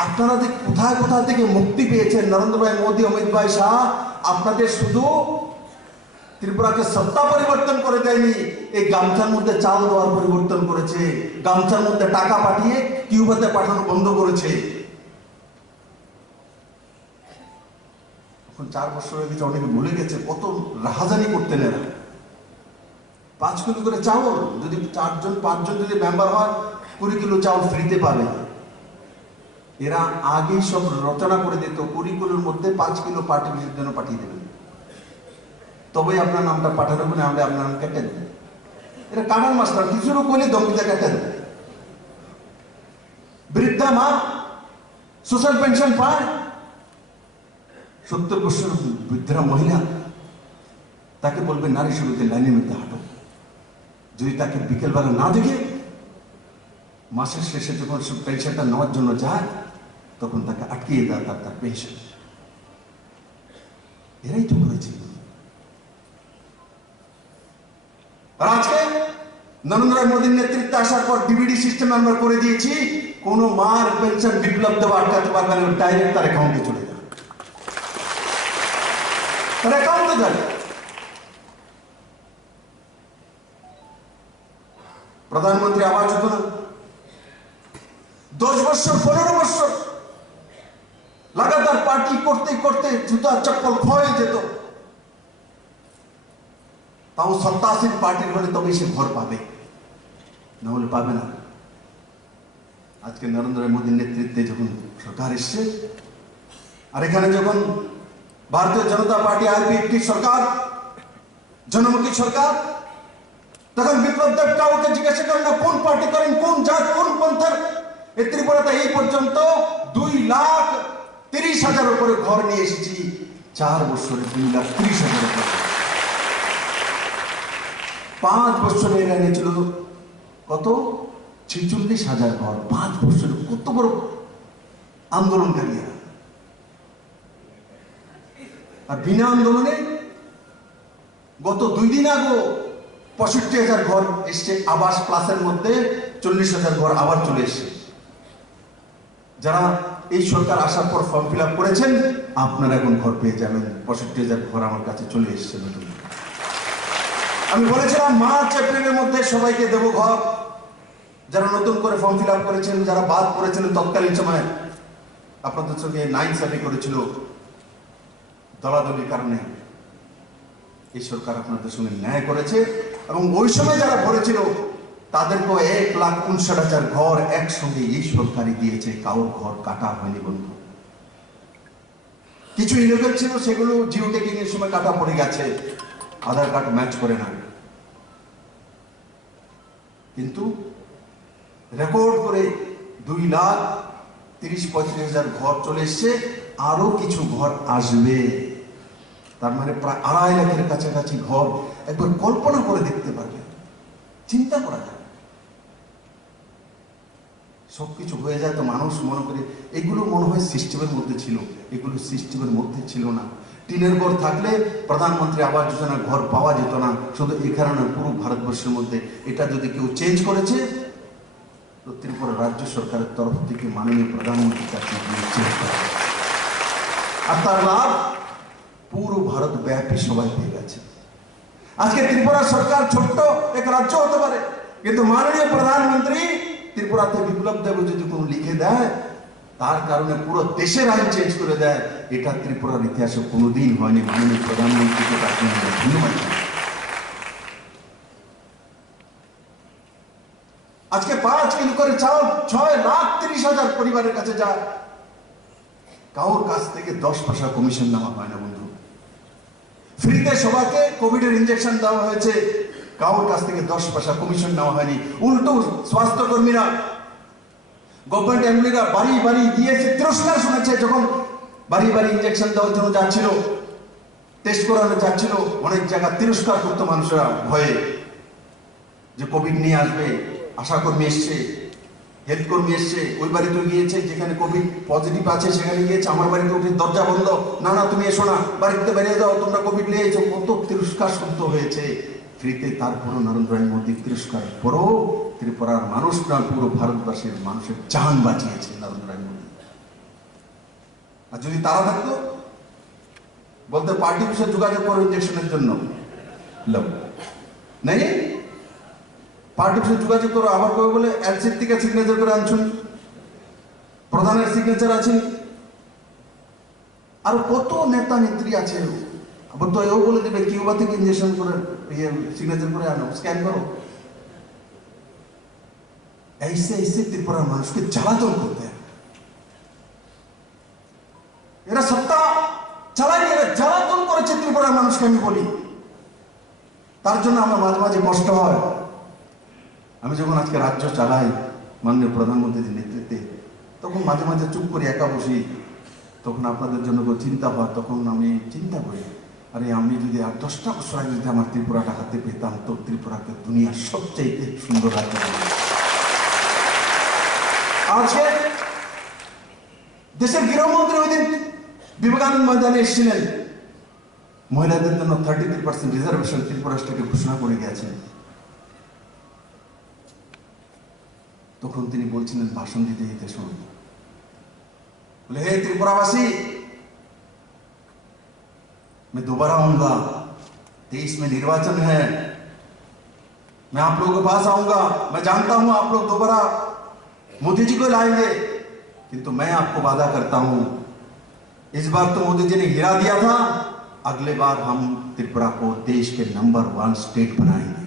আপনারা যে কোথায় কোথা থেকে মুক্তি পেয়েছেন, নরেন্দ্র ভাই মোদী, অমিত ভাই শাহ, আপনাদের শুধু ত্রিপুরাকে সত্তা পরিবর্তন করে দেয়নি, এই গামছার মধ্যে চাল দেওয়ার পরিবর্তন করেছে। গামছার মধ্যে টাকা পাঠিয়ে কিউবাতে পাঠানো বন্ধ করেছে। এখন 4 বছর হয়ে গেছে, অনেকে ভুলে গেছে কত রাহাজানি করতেন এরা। 5 কিলো করে চাউল, যদি 4জন 5জন যদি মেম্বার হয় 20 কিলো চাউল ফ্রিতে পাবে। এরা আগেই সব রচনা করে দিত, 20 কিলোর মধ্যে 5 কিলো পার্টি অফিসের জন্য পাঠিয়ে দেবেন, তবে আপনার নামটা পাঠানো করে আমরা আপনার নাম কেটে দেব। এরা কাটার মাস্টার, কিছুরও করলে দমকিতে কেটে দেবে। বৃদ্ধা মা সোশ্যাল পেনশন পায়, 70 বছর বৃদ্ধা মহিলা, তাকে বলবে নারী সমিতির লাইনের মধ্যে হাঁটো। যদি তাকে বিকেলবেলা না দেখে মাসের শেষে যখন পেনশনটা নেওয়ার জন্য যায়, তখন তাকে আটকিয়ে দেয় তার পেনশন। এরাই তো করেছিল। আর আজকে নরেন্দ্র মোদীর নেতৃত্বে আসার পর ডিবিডি সিস্টেম আমরা করে দিয়েছি, কোন মার পেনশন বিপ্লব দেওয়া আটকাতে পারবে না, ডাইরেক্ট তার অ্যাকাউন্টে চলে যাবে, তার অ্যাকাউন্টে যাবে। প্রধানমন্ত্রী আবাস যোজনা 10 বছর 15 বছর লাগাতার পার্টি করতে করতে জুতা চপ্পল ক্ষয়ে যেত, তাও সত্তাসীন পার্টির হলে তবে সে ঘর পাবে, না হলে পাবে না। আজকে নরেন্দ্র মোদীর নেতৃত্বে যখন সরকার এসছে, আর এখানে যখন ভারতীয় জনতা পার্টি আইপিএফটি সরকার, জনমুখী সরকার, তখন বিপ্লব দেব কাউকে জিজ্ঞাসা করেন না কোন পার্টি করেন, কোন জাত, কোন পন্থার। এই ত্রিপুরাতে এই পর্যন্ত 2,30,000 উপরে ঘর নিয়ে এসেছি, 4 বছরে 2,30,000 উপরে। 5 বছরে এরা এনেছিল কত? 46,000 ঘর। 5 বছরে কত বড় আন্দোলনকারী। আর বিনা আন্দোলনে গত 2 দিন আগে 65,000 ঘর এসছে, আবাস প্লাসের মধ্যে 40,000 ঘর আবার চলে এসছে। যারা এই সরকার আসার পর ফর্ম ফিল আপ করেছেন, আপনারা এখন ঘর পেয়ে যাবেন। 65,000 ঘর আমার কাছে চলে এসছে। আমি বলেছিলাম মার্চ এপ্রিলের মধ্যে সবাইকে দেবো ঘর। যারা নতুন করে ফর্ম ফিল আপ করেছেন, যারা বাদ করেছিলেন তৎকালীন সময়, আপনাদের সঙ্গে 9/7 করেছিল দলাদলির কারণে, এই সরকার আপনাদের সঙ্গে ন্যায় করেছে। এবং ওই সময় যারা ভরেছিল তাদেরকেও 1,59,000 ঘর একসঙ্গে এই সরকারই দিয়েছে। কারোর ঘর কাটা হয়নি বন্ধু। কিছু ইলিগাল ছিল, সেগুলো জিও টেকিং এর সময় কাটা পড়ে গেছে, আধার কার্ড ম্যাচ করে না। কিন্তু রেকর্ড করে 2,30,000-35,000 ঘর চলে এসছে, আরো কিছু ঘর আসবে। তার মানে প্রায় 2.5 লাখের কাছাকাছি ঘর। একবার কল্পনা করে দেখতে পারবে, চিন্তা করা যায়। সবকিছু হয়ে যায় তো মানুষ মনে করে এগুলো মনে হয় সিস্টেমের মধ্যে ছিল, এগুলো সিস্টেমের মধ্যে ছিল না। টিনের ঘর থাকলে প্রধানমন্ত্রী আবাস যোজনা ঘর পাওয়া যেত না, শুধু এখানে না, পুরো ভারতবর্ষের মধ্যে। এটা যদি কেউ চেঞ্জ করেছে, তো ত্রিপুরা রাজ্য সরকারের তরফ থেকে মাননীয় প্রধানমন্ত্রীর কাছে চেঞ্জ করা, আর তার লাভ পুরো ভারত ব্যাপী সবাই পেয়ে গেছে। আজকে ত্রিপুরা সরকার ছোট্ট এক রাজ্য হতে পারে, কিন্তু মাননীয় প্রধানমন্ত্রী ত্রিপুরাতে বিপ্লব দেব যদি কোনো লিখে দেয়, তার কারণে পুরো দেশের আইন চেঞ্জ করে দেয়। এটা ত্রিপুরার ইতিহাসে কোনোদিন হয়নি। মাননীয় প্রধানমন্ত্রীকে তার জন্য ধন্যবাদ। আজকে 5 কিলো করে চাউল 6,30,000 পরিবারের কাছে যায়। কারোর কাছ থেকে 10 পয়সা কমিশন নেওয়া হয় না বন্ধু। ফ্রিতে সবাইকে কোভিডের ইঞ্জেকশন দেওয়া হয়েছে, কারোর কাছ থেকে 10 পয়সা কমিশন নেওয়া হয়নি। উল্টো স্বাস্থ্যকর্মীরা, গভর্নমেন্ট এমপ্লয়িরা বাড়ি বাড়ি গিয়েছে, তিরস্কার শুনেছে। যখন বাড়ি বাড়ি ইঞ্জেকশন দেওয়ার জন্য যাচ্ছিল, টেস্ট করানো যাচ্ছিল, অনেক জায়গা তিরস্কার করতো মানুষরা ভয়ে, যে কোভিড নিয়ে আসবে। আশাকর্মী এসছে, হেলথ কর্মী এসছে, ওই বাড়িতে গিয়েছে যেখানে কোভিড পজিটিভ আছে, সেখানে গিয়েছে। আমার বাড়িতে উঠে দরজা বন্ধ, না না তুমি এসো না, বাড়িতে বেরিয়ে যাও, তোমরা কোভিড নিয়ে এসো। কত তিরস্কার শুনতে হয়েছে ফ্রিতে। তারপরও নরেন্দ্র মোদী তিরস্কার পরও ত্রিপুরার মানুষ না, পুরো ভারতবর্ষের মানুষের জান বাঁচিয়েছে নরেন্দ্র মোদী। আর যদি তারা থাকতো, বলতে পার্টি অফিসে যোগাযোগ করো ইঞ্জেকশনের জন্য, নেই পার্টি অফিসে যোগাযোগ করো। আবার কেউ বলে এলসির থেকে সিগনেচার করে আনছুন, প্রধানের সিগনেচার আছে, আর কত নেতা নেত্রী আছে। আবার তো এও বলে দেবে কিউবা থেকে ইঞ্জেকশন করে সিগনেচার করে আনো, স্ক্যান করো। ऐसे ऐसे त्रिपुरा মানুষ কে জ্বালাতন করতে हैं। এরা সত্তা চালাই এরা জ্বালাতন করেছে ত্রিপুরা মানুষকে, আমি বলি। তার জন্য আমার মাঝে মাঝে কষ্ট হয়। আমি যখন আজকে রাজ্য চালাই মাননীয় প্রধানমন্ত্রীর নেতৃত্বে, তখন মাঝে মাঝে চুপ করে একা বসি, তখন আপনাদের জন্য চিন্তা হয়। তখন আমি চিন্তা করি, আরে আমি যদি আর 10টা বছর আগে যদি আমার ত্রিপুরাটা হাতে পেতাম, তো ত্রিপুরাকে দুনিয়ার সবচেয়ে সুন্দর রাজ্য বানাতাম। আজকে দেশের গৃহমন্ত্রী ওই দিন বিবেকানন্দ ময়দানে এসেছিলেন, মহিলাদের জন্য 33% রিজার্ভেশন ত্রিপুরা স্টেটে ঘোষণা করে গেছেন। তখন তিনি বলছিলেন ভাষণ দিতে দিতে, শুনুন, बोले हे त्रिपुरावासी, मैं दोबारा आऊंगा, 23 में निर्वाचन है, मैं आप लोगों के पास आऊंगा। मैं जानता हूं आप लोग दोबारा मोदी जी को लाएंगे, किंतु मैं आपको वादा करता हूं, इस बार तो मोदी जी ने हीरा दिया था, अगले बार हम त्रिपुरा को देश के नंबर 1 स्टेट बनाएंगे।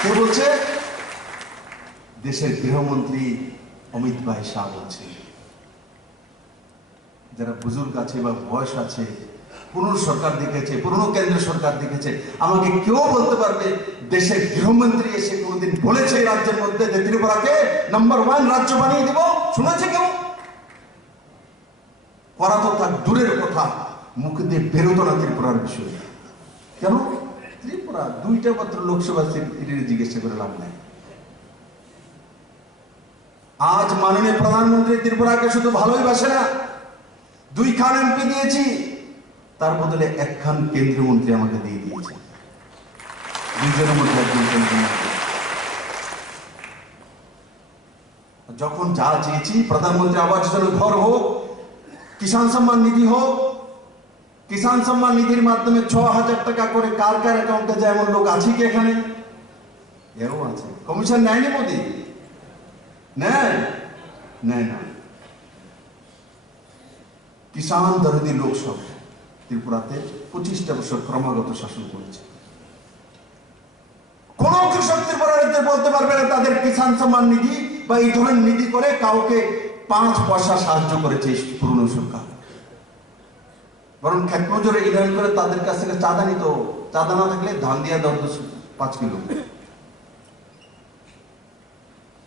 কে বলছে? দেশের গৃহমন্ত্রী অমিত ভাই শাহ বলছে। যারা বুজুর্গ আছে বা বয়স আছে, পুরনো সরকার দেখেছে, পুরনো কেন্দ্র সরকার দেখেছে, আমাকে কেউ বলতে পারবে দেশের গৃহমন্ত্রী এসে কোনোদিন বলেছে এই রাজ্যের মধ্যে যে ত্রিপুরাকে নাম্বার 1 রাজ্য বানিয়ে দেব? শুনেছে কেউ? করা তো তার দূরের কথা, মুখ দিয়ে বেরোতো না ত্রিপুরার বিষয়ে। কেন? ত্রিপুরা 2টা মাত্র লোকসভা সিট, জিজ্ঞাসা করে লাভ নাই। আজ মাননীয় প্রধানমন্ত্রী ত্রিপুরাকে শুধু ভালোই বাসে না, 2 খান এমপি দিয়েছি, তার বদলে 1 খান কেন্দ্রীয় মন্ত্রী আমাকে দিয়ে দিয়েছে। 2 জনের মধ্যে 1 জন কেন্দ্রীয় মন্ত্রী। যখন যা চেয়েছি, প্রধানমন্ত্রী আবাস যোজনা ঘর হোক, কিষাণ সম্মান নিধি হোক, কিষাণ সম্মান নিধির মাধ্যমে 6,000 টাকা করে কার কার অ্যাকাউন্টে যায় এমন লোক আছে কি এখানে? এও আছে। কমিশন নেয়নি মোদি? নেয় না। কিষাণ দরদি লোক সব ত্রিপুরাতে 25টা বছর ক্রমাগত শাসন করেছে। কোন কৃষক ত্রিপুরাতে বলতে পারবে না তাদের কিষাণ সম্মান নিধি বা এই ধরনের নিধি করে কাউকে 5 পয়সা সাহায্য করেছে পুরনো সরকার। বরং ক্ষেত মজুরে ইউনিয়ন করে তাদের কাছ থেকে চাঁদা নিত। চাঁদা না থাকলে ধান দিয়া দাও 5 কিলো।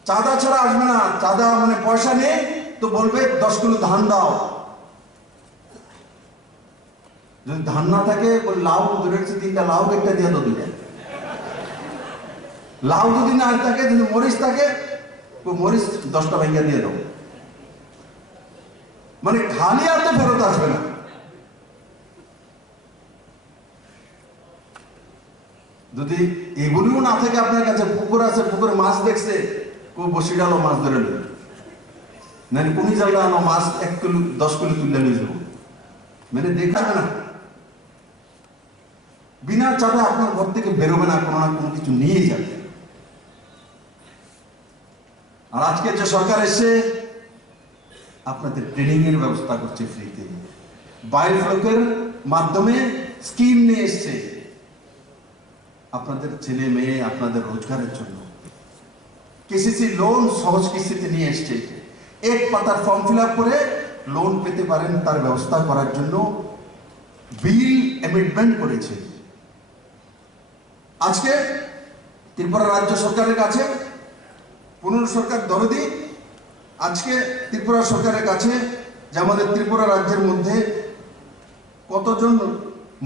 চাঁদা ছাড়া আসবে না। চাঁদা মানে পয়সা নেই তো বলবে 10 কিলো ধান দাও। যদি ধান না থাকে লাউ দূরের 3টা লাউ একটা দিয়ে দাও 2টা। লাউ যদি না থাকে, যদি মরিচ থাকে, মরিচ 10টা ভাইয়া দিয়ে দাও। মানে খালি হাতে ফেরত আসবে না। যদি এগুলিও না থাকে আপনার কাছে, পুকুর আছে, পুকুরে মাছ দেখছে, বসি ডালো মাছ ধরে নেবে, না কোনি জালটা আনো মাছ 1 কিলো 10 কিলো তুলে নিয়ে যাবো, মানে দেখাবে না। বিনা চাঁদা আপনার ঘর থেকে বেরোবে না, কোনো না কোনো কিছু নিয়ে যাবে। আর আজকে যে সরকার এসে আপনাদের ট্রেনিং এর ব্যবস্থা করছে ফ্রিতে, বায়োফ্লকের মাধ্যমে স্কিম নিয়ে এসছে আপনাদের ছেলে মেয়ে, আপনাদের রোজগারের জন্য। কেসিসি লোন সহজ কিস্তিতে নিয়ে এসছে। 1 পাতার ফর্ম ফিল আপ করে লোন পেতে পারেন, তার ব্যবস্থা করার জন্য বিল অ্যামেন্ডমেন্ট করেছে। আজকে ত্রিপুরা রাজ্য সরকারের কাছে, পুনর সরকার দরদি, আজকে ত্রিপুরা সরকারের কাছে যে আমাদের ত্রিপুরা রাজ্যের মধ্যে কতজন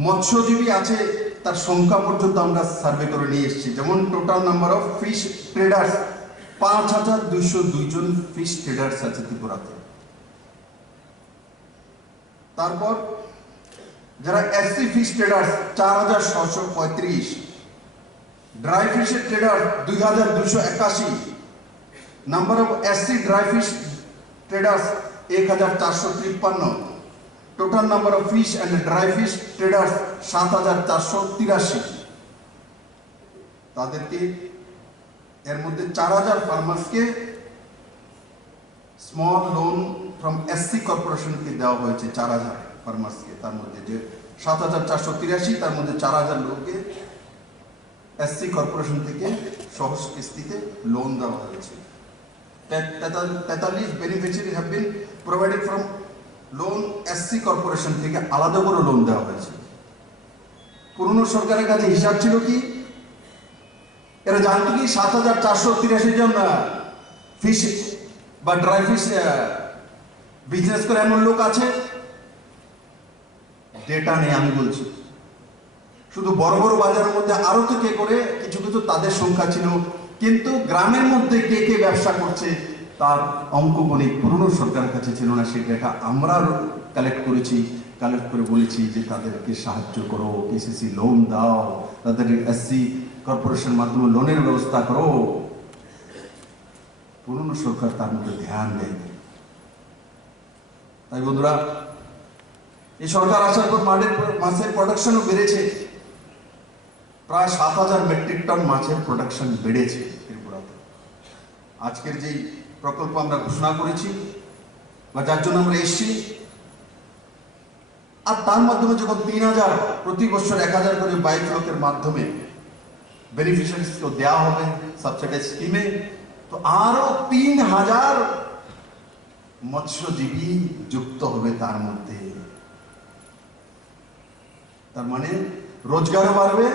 মৎস্যজীবী আছে তার সংখ্যা পর্যন্ত আমরা সার্ভে করে নিয়ে এসেছি। যেমন total number of fish traders 5,202 জন ফিশ ট্রেডার্স আছে ত্রিপুরাতে। তারপর যারা এসসি ফিশ ট্রেডার্স 4,635, ড্রাই ফিশের trader 2,281, number of SC dry fish traders 1,453, total number of fish and dry fish traders 7,483। তাদেরকে এর মধ্যে 4,000 ফার্মার্সকে স্মল লোন ফ্রম এসসি কর্পোরেশনকে দেওয়া হয়েছে 4,000। ফার্মার্সকে, তার মধ্যে যে 7,483, তার মধ্যে 4,000 লোককে এসসি কর্পোরেশন থেকে সহজ কিস্তিতে লোন দেওয়া হয়েছে। 43 beneficiary have been provided from loan SC corporation থেকে আলাদা করে লোন দেওয়া হয়েছে। পুরনো সরকারের কাছে হিসাব ছিল কি, এরা জানতো কি 7,483 জন ফিশ বা ড্রাই ফিশ বিজনেস করে এমন লোক আছে? ডেটা নেই, আমি বলছি। শুধু বড় বড় বাজারের মধ্যে আরো তো কে করে কিছু কিছু তাদের সংখ্যা ছিল, কিন্তু গ্রামের মধ্যে কে কে ব্যবসা করছে তার অঙ্ক গণিত পুরনো সরকারের কাছে ছিল না। সেই ডেটা আমরা কালেক্ট করেছি, কালেক্ট করে বলেছি যে তাদেরকে সাহায্য করো, কেসিসি লোন দাও, তাদের এসসি কর্পোরেশন মাধ্যমে লোনের ব্যবস্থা করো। পুরনো সরকার তার মধ্যে ধ্যান দেয়নি। তাই বন্ধুরা, এই সরকার আসার পর মাছের প্রোডাকশনও বেড়েছে। প্রায় 7,000 মেট্রিক টন মাছের প্রোডাকশন বেড়েছে ত্রিপুরাতে। আজকের যেই প্রকল্প আমরা ঘোষণা করেছি বা যার জন্য আমরা এসেছি, আর তার মাধ্যমে যখন 3,000 প্রতি বছর 1,000 করে 22 লোকের মাধ্যমে বেনিফিশিয়ারিজকে দেওয়া হবে সাবসিডাইজ স্কিমে, তো আরো 3,000 মৎস্যজীবী যুক্ত হবে তার মধ্যে। তার মানে রোজগারও বাড়বে,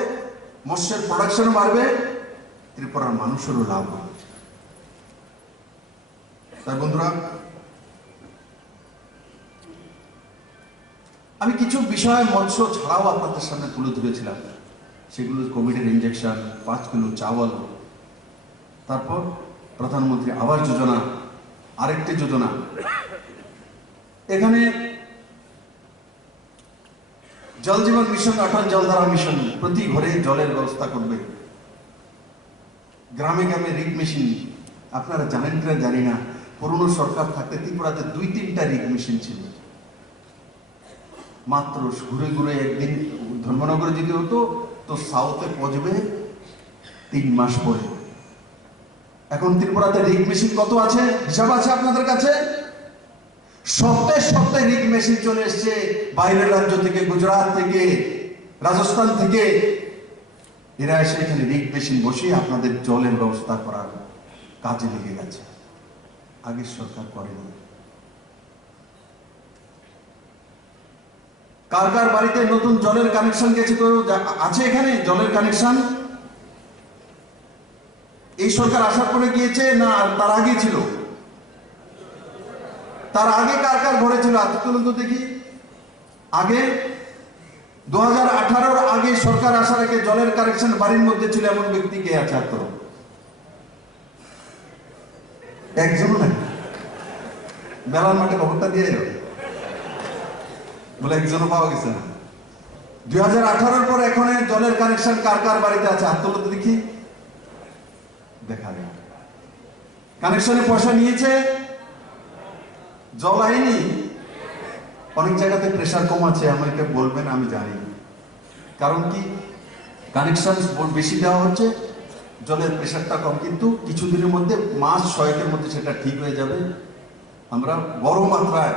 মৎস্যের প্রোডাকশনও বাড়বে, ত্রিপুরার মানুষেরও লাভ হবে। তাই বন্ধুরা, আমি কিছু বিষয় মৎস্য ছাড়াও আপনাদের সামনে তুলে ধরেছিলাম। সেগুলো কোভিডের ইঞ্জেকশন, 5 কিলো চাওয়াল, তারপর প্রধানমন্ত্রী আবাস যোজনা, আরেকটি যোজনা। এখানে জল জীবন মিশন, অটল জলধারা মিশন, প্রতি ঘরে জলের ব্যবস্থা করবে। গ্রামে গ্রামে রিগ মেশিন, আপনারা জানেন কিনা জানি না, পুরনো সরকার থাকতে ত্রিপুরাতে 2-3টা রিগ মেশিন ছিল। মাত্র ঘুরে ঘুরে একদিন ধর্মনগরে যদি হতো তো সাউথে পৌঁছবে 3 মাস পরে। এখন ত্রিপুরাতে রিগ মেশিন কত আছে হিসাব আছে আপনাদের কাছে? সপ্তাহে সপ্তাহে রিগ মেশিন চলে এসছে বাইরের রাজ্য থেকে, গুজরাট থেকে, রাজস্থান থেকে। এরা এসে এখানে রিগ মেশিন বসিয়ে আপনাদের জলের ব্যবস্থা করার কাজে লেগে গেছে। আগের সরকার করেনি। কার কার বাড়িতে নতুন জলের কানেকশন গেছে? তো আছে এখানে জলের কানেকশন? এই সরকার আসার পরে গিয়েছে না তার আগে ছিল? তার আগে কার কার ঘরে ছিল হাত তুলুন তো দেখি। আগে 2018-র আগে সরকার আসার আগে জলের কানেকশন বাড়ির মধ্যে ছিল এমন ব্যক্তি কে আছে? আর তো একজনও নাই। মেলার মাঠে খবরটা দিয়ে যাবে বলে একজনও পাওয়া গেছে না। 2018-র পর এখন জলের কানেকশন কার কার বাড়িতে আছে হাত তুলুন তো দেখি। দেখা যায় কানেকশনে পয়সা নিয়েছে, জল আইনি। অনেক জায়গাতে প্রেসার কম আছে, আমাকে বলবেন, আমি জানি। কারণ কি, কানেকশন বেশি দেওয়া হচ্ছে, জলের প্রেসারটা কম, কিন্তু কিছুদিনের মধ্যে, মাস 6-এর মধ্যে সেটা ঠিক হয়ে যাবে। আমরা বড় মাত্রায়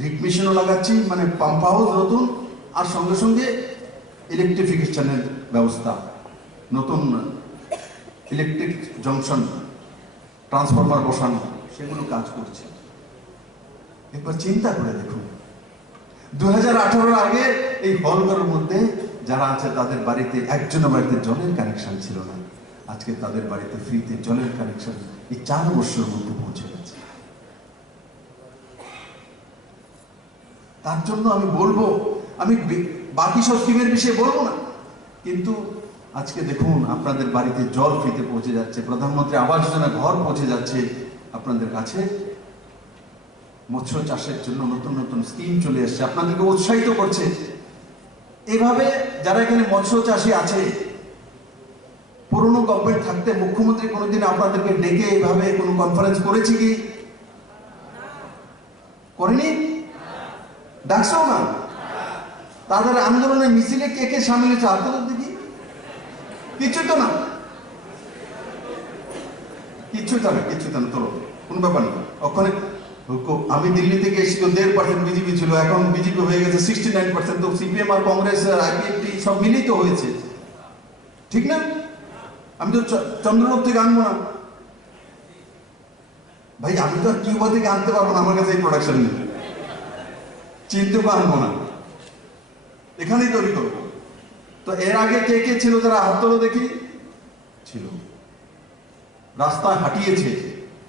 রিগ মেশিনও লাগাচ্ছি, মানে পাম্প হাউস নতুন, আর সঙ্গে সঙ্গে ইলেকট্রিফিকেশনের ব্যবস্থা, নতুন ইলেকট্রিক জংশন, ট্রান্সফরমার বসানো, সেগুলো কাজ করছে। একবার চিন্তা করে দেখুন, 2018-র আগে এই হলঘরের মধ্যে যারা আছে তাদের বাড়িতে একজনের বাড়িতে জলের কানেকশন ছিল না। আজকে তাদের বাড়িতে ফ্রিতে জলের কানেকশন এই 4 বছরের মধ্যে পৌঁছে গেছে। তার জন্য আমি বলবো, আমি বাকি সব স্কিমের বিষয়ে বলবো না, কিন্তু আজকে দেখুন আপনাদের বাড়িতে জল ফ্রিতে পৌঁছে যাচ্ছে, প্রধানমন্ত্রী আবাস যোজনা ঘর পৌঁছে যাচ্ছে আপনাদের কাছে। মৎস্য চাষের জন্য নতুন নতুন স্কিম চলে এসছে, আপনাদেরকে উৎসাহিত করছে। এভাবে যারা এখানে মৎস্য চাষী আছে, পুরনো গভর্নমেন্ট থাকতে মুখ্যমন্ত্রী কোনোদিন আপনাদেরকে ডেকে এইভাবে কোনো কনফারেন্স করেছে কি? করেনি? ডাকছেও না। তাদের আন্দোলনে মিছিলে কে কে সামিল হয়েছে আন্দোলন দেখি? কিছু তো না, কিছু তো না, কিছু তো না। তোলো, কোন ব্যাপার না। ওখানে আমি দিল্লি থেকে এসেছিল 1.5% বিজেপি ছিল, এখন বিজেপি হয়ে গেছে 69%। তো সিপিএম আর কংগ্রেস আইপিএফটি সব মিলিত হয়েছে, ঠিক না? আমি তো চন্দ্রলোক থেকে আনবো না ভাই, আমি তো আর কিউবা থেকে আনতে পারবো না, আমার কাছে এই প্রোডাকশন নেই, চিনতেও আনবো না, এখানেই তৈরি করবো। তো এর আগে কে কে ছিল যারা হাত তোলো দেখি? ছিল, রাস্তায় হাঁটিয়েছে,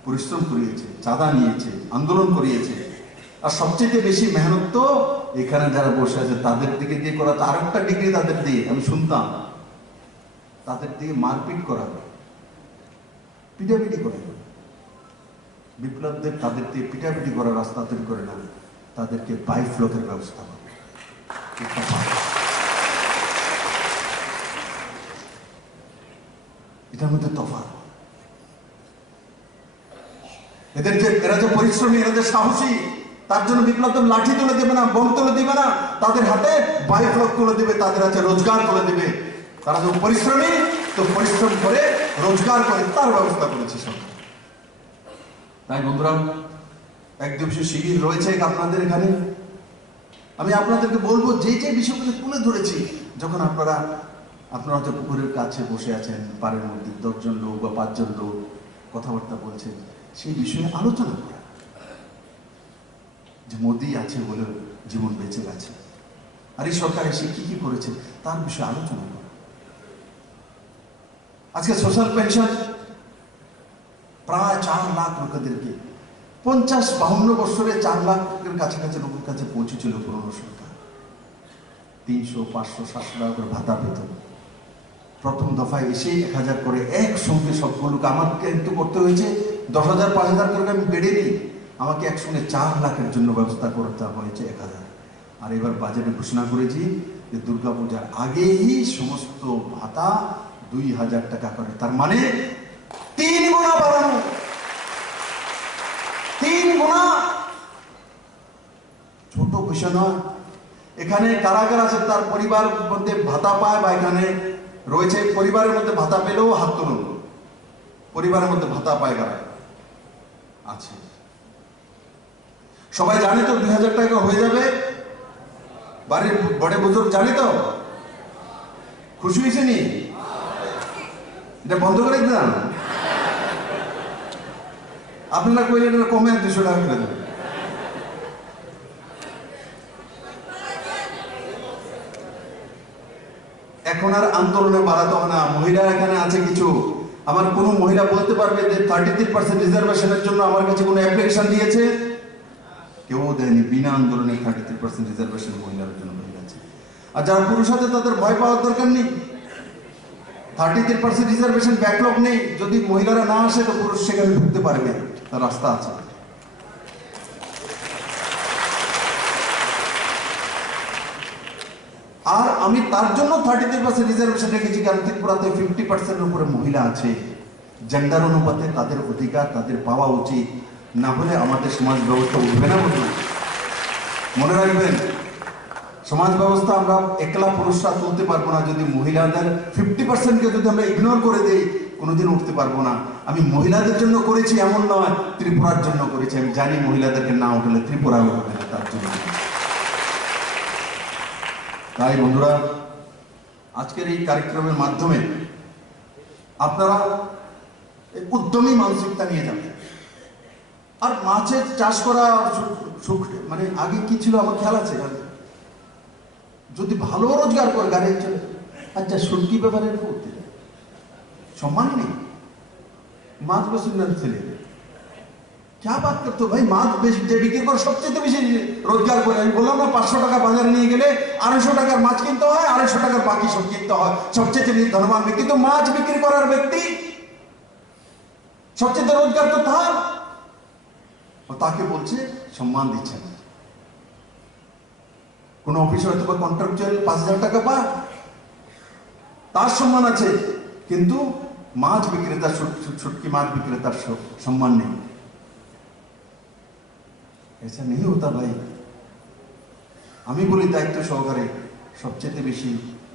পরিশ্রম করিয়েছে, চাঁদা নিয়েছে, আন্দোলন করিয়েছে। আর সবচেয়ে বেশি মেহনত তো এখানে যারা বসে আছে তাদের দিকে দিয়ে করা। তো আরেকটা ডিগ্রি তাদের দিয়ে আমি শুনতাম, তাদের দিয়ে মারপিট করা, পিটাপিটি করে। বিপ্লবদের তাদের দিয়ে পিটাপিটি করার রাস্তা তৈরি করে না, তাদেরকে বাইফ্লকের ব্যবস্থা করে। এটার মধ্যে তফাৎ। এরা যে পরিশ্রমী, এরা যে সাহসী, তার জন্য বিপ্লব লাঠি তুলে দেবে না, বোম তুলে দিবে না, তাদের হাতে বাইফ্লক তুলে দিবে, তাদের হাতে রোজগার তুলে দিবে। তারা যখন পরিশ্রমী, তো পরিশ্রম করে রোজগার করে তার ব্যবস্থা করেছে সরকার। তাই বন্ধুরা, এক দিবসীয় শিবির রয়েছে আপনাদের এখানে। আমি আপনাদেরকে বলবো, যে যে বিষয়গুলো তুলে ধরেছি, যখন আপনারা হয়তো পুকুরের কাছে বসে আছেন, পাড়ের মধ্যে 10 জন লোক বা 5 জন লোক কথাবার্তা বলছেন, সেই বিষয়ে আলোচনা করা, যে মোদি আছে বলে জীবন বেঁচে গেছে, আর এই সরকার এসে কি কি করেছে তার বিষয়ে আলোচনা করা। আজকে সোশ্যাল পেনশন প্রায় 4 লাখ লোকেদেরকে 50-52 বছরে 4 লাখের কাছাকাছি লোকের কাছে পৌঁছেছিল পুরনো সরকার। 300, 500, 700 টাকা করে ভাতা পেত। প্রথম দফায় এসে 1000 করে একসঙ্গে সবগুলোকে, আমাকে কিন্তু করতে হয়েছে 10,000, 5,000 করে আমি বেড়ে নিই, আমাকে একসঙ্গে 4 লাখের জন্য ব্যবস্থা করতে হয়েছে 1000। আর এবার বাজেটে ঘোষণা করেছি যে দুর্গাপূজার আগেই সমস্ত ভাতা 2,000 টাকা করে, তার মানে 3 গুণা বাড়ানো, 3 গুণা। ছোট বিষয় নয়। এখানে কারা কারা আছে তার পরিবার মধ্যে ভাতা পায়, বা এখানে রয়েছে পরিবারের মধ্যে ভাতা পেলেও হাত তুলুন। পরিবারের মধ্যে ভাতা পায় কারা আছে? সবাই জানে তো 2,000 টাকা হয়ে যাবে? বাড়ির বড় বুজুর্গ জানে তো? খুশি হয়েছে নি? এটা বন্ধ করে দিলাম, আপনারা কইলে এটা কমে 200 টাকা করে দেবেন। এখন আর আন্দোলনে বাড়াতে হবে না। মহিলা এখানে আছে কিছু, আমার কোন মহিলা বলতে পারবে যে 33% রিজার্ভেশনের জন্য আমার কাছে কোনো অ্যাপ্লিকেশন দিয়েছে? কেউ দেয়নি। বিনা আন্দোলনে 33% রিজার্ভেশন মহিলাদের জন্য হয়ে গেছে। আর যারা পুরুষ আছে তাদের ভয় পাওয়ার দরকার নেই। 33% রিজার্ভেশন ব্যাকলগ নেই, যদি মহিলারা না আসে তো পুরুষ সেখানে ঢুকতে পারবে, তার রাস্তা আছে। আর আমি তার জন্য 33% রিজার্ভেশন রেখেছি, কারণ ত্রিপুরাতে 50% উপরে মহিলা আছে। জেন্ডার অনুপাতে তাদের অধিকার তাদের পাওয়া উচিত, না হলে আমাদের সমাজ ব্যবস্থা উঠবে না। মনে রাখবেন, সমাজ ব্যবস্থা আমরা একলা পুরুষরা তুলতে পারবো না। যদি মহিলাদের 50%কে যদি আমরা ইগনোর করে দিই, কোনোদিন উঠতে পারবো না। আমি মহিলাদের জন্য করেছি এমন নয়, ত্রিপুরার জন্য করেছি। আমি জানি মহিলাদেরকে না উঠলে ত্রিপুরা উঠবে না, তার জন্য। তাই বন্ধুরা, আজকের এই কার্যক্রমের মাধ্যমে আপনারা উদ্যমী মানসিকতা নিয়ে যাবেন। আর মাছের চাষ করা মানে আগে কি ছিল আমার খেয়াল আছে, যদি ভালো রোজগার করে গাড়ি চলে, আচ্ছা শুটকি ব্যাপারে করতে সম্মান নেই, মাছ বেশি ছেলে क्या बात करते हो भाई? माছ যে বিক্রি করে সবচেয়ে বেশি রোজগার করে। আমি বললাম না, 500 টাকা বাজারে নিয়ে গেলে 250 টাকার মাছ কিনতে হয়, 250 টাকার বাকি সব কিনতে হয়। সবচেয়ে বেশি ধনবান ব্যক্তি তো মাছ বিক্রি করার ব্যক্তি, সবচেয়ে রোজগার তো তার। তাকে বলছে সম্মান দিচ্ছেন। কোন অফিসে হয়তো বা কন্ট্রাকচুয়াল 5,000 টাকা পায়, তার সম্মান আছে, কিন্তু মাছ বিক্রেতা, শুটকি মাছ বিক্রেতার সম্মান নেই। ऐसा नहीं होता भाई। আমি বলি দায়িত্ব সহকারে, সবচেয়ে বেশি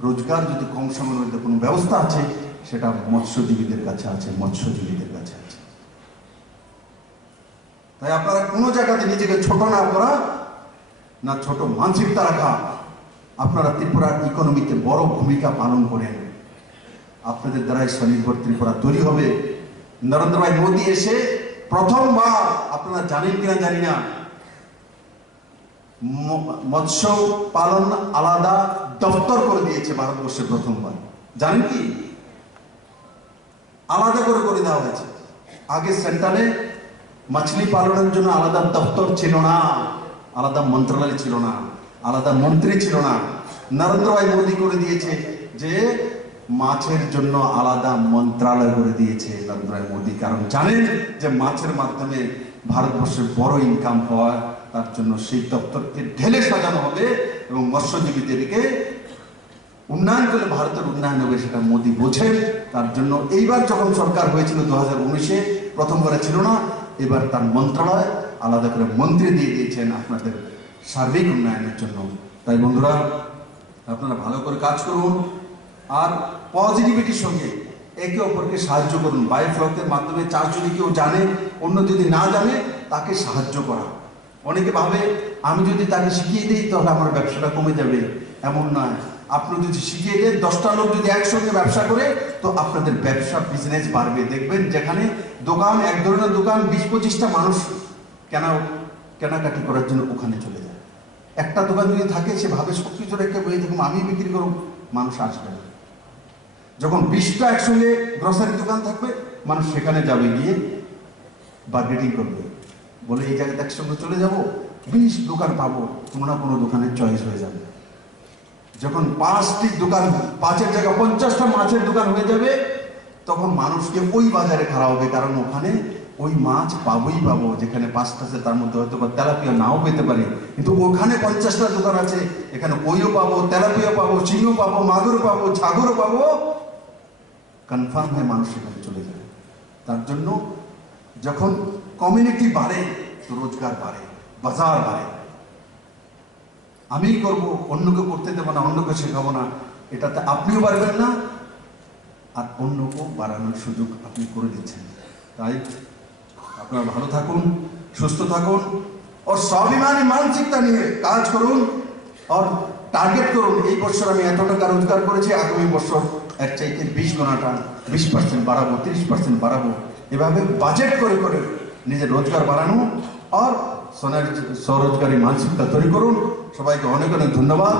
রোজগার যদি কম সময়ের মধ্যে কোনো ব্যবস্থা আছে, সেটা মৎস্যজীবীদের কাছে আছে, মৎস্যজীবীদের কাছে আছে। তাই আপনারা কোনো জায়গাতে নিজেকে ছোট না করা, না ছোট মানসিকতা রাখা। আপনারা ত্রিপুরার ইকোনমিতে বড় ভূমিকা পালন করেন। আপনাদের দ্বারাই স্বনির্ভর ত্রিপুরা তৈরি হবে। নরেন্দ্র ভাই মোদী এসে প্রথমবার, আপনারা জানেন কিনা জানি না, মৎস্য পালন আলাদা দপ্তর করে দিয়েছে ভারতবর্ষে প্রথমবার। জানেন কি? আলাদা করে দেওয়া হয়েছে। আগে সেন্ট্রালে মাছলি পালনের জন্য আলাদা দপ্তর ছিল না, আলাদা মন্ত্রণালয় ছিল না, আলাদা মন্ত্রী ছিল না। নরেন্দ্র ভাই মোদী করে দিয়েছে যে মাছের জন্য আলাদা মন্ত্রণালয় করে দিয়েছে নরেন্দ্র ভাই মোদী। কারণ জানেন যে মাছের মাধ্যমে ভারতবর্ষে বড় ইনকাম হয়, তার জন্য সেই দপ্তরকে ঢেলে সাজানো হবে এবং মৎস্যজীবীদেরকে উন্নয়ন করলে ভারতের উন্নয়ন হবে, সেটা মোদী বোঝেন। তার জন্য এইবার যখন সরকার হয়েছিল 2019-এ, প্রথমবারে ছিল না, এবার তার মন্ত্রণালয় আলাদা করে মন্ত্রী দিয়ে দিয়েছেন আপনাদের সার্বিক উন্নয়নের জন্য। তাই বন্ধুরা, আপনারা ভালো করে কাজ করুন আর পজিটিভিটির সঙ্গে একে অপরকে সাহায্য করুন। বায়োফ্লকের মাধ্যমে চাষ যদি কেউ জানে, অন্য যদি না জানে, তাকে সাহায্য করা। অনেকে ভাবে আমি যদি তাকে শিখিয়ে দিই তাহলে আমার ব্যবসাটা কমে যাবে, এমন নয়। আপনি যদি শিখিয়ে দেন, 10টা লোক যদি একসঙ্গে ব্যবসা করে, তো আপনাদের ব্যবসা বিজনেস বাড়বে। দেখবেন যেখানে দোকান, এক ধরনের দোকান 20-25টা মানুষ কেনাকাটি করার জন্য ওখানে চলে যায়। একটা দোকান যদি থাকে, সে ভাবে সব কিছু রেখে বই দেখুন আমি বিক্রি করব, মানুষ আসবে না। যখন 20টা একসঙ্গে গ্রসারি দোকান থাকবে, মানুষ সেখানে যাবে, গিয়ে বার্গেটিং করবে, বলে এই জায়গাতে একসঙ্গে চলে যাব, 20 দোকান পাবো, কোনো না কোনো দোকানের চয়েস হয়ে যাবে। যখন 5টি দোকান, 5-এর জায়গায় 50টা মাছের দোকান হয়ে যাবে, তখন মানুষকে ওই বাজারে খাওয়া হবে। কারণ ওখানে ওই মাছ পাবোই পাবো। যেখানে 5টা আছে তার মধ্যে হয়তো বা তেলাপিয়া নাও পেতে পারি, কিন্তু ওখানে 50টা দোকান আছে, এখানে ওইও পাবো, তেলাপিয়া পাবো, চিংড়িও পাবো, মাগুর পাবো, ছাগরও পাবো। কনফার্ম হয়ে মানুষ সেখানে চলে যায়। তার জন্য যখন কমিউনিটি বাড়ে, তো রোজগার বাড়ে, বাজার বাড়ে। আমি করব, অন্যকে করতে দেবো না, অন্যকে শেখাবো না, এটাতে আপনিও পারবেন না, আর অন্যকেও বাড়ানোর সুযোগ আপনি করে দিচ্ছেন। তাই আপনারা ভালো থাকুন, সুস্থ থাকুন, और स्वाभिमानी মানসিকতা নিয়ে কাজ করুন, और টার্গেট করুন এই বছর আমি এত টাকা রোজগার করেছি, আগামী বছর এর চাইতে 20 গুণাটা, 20% বাড়াবো, 30% বাড়াবো। এভাবে বাজেট করে নিজের রোজগার বাড়ানো আর স্বরোজগারী মানসিকতা তৈরি করুন। সবাইকে অনেক অনেক ধন্যবাদ।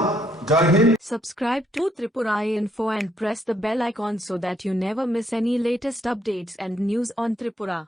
জয় Hind. Subscribe to Tripura Info and press the bell icon so that you never miss any latest updates and news on Tripura.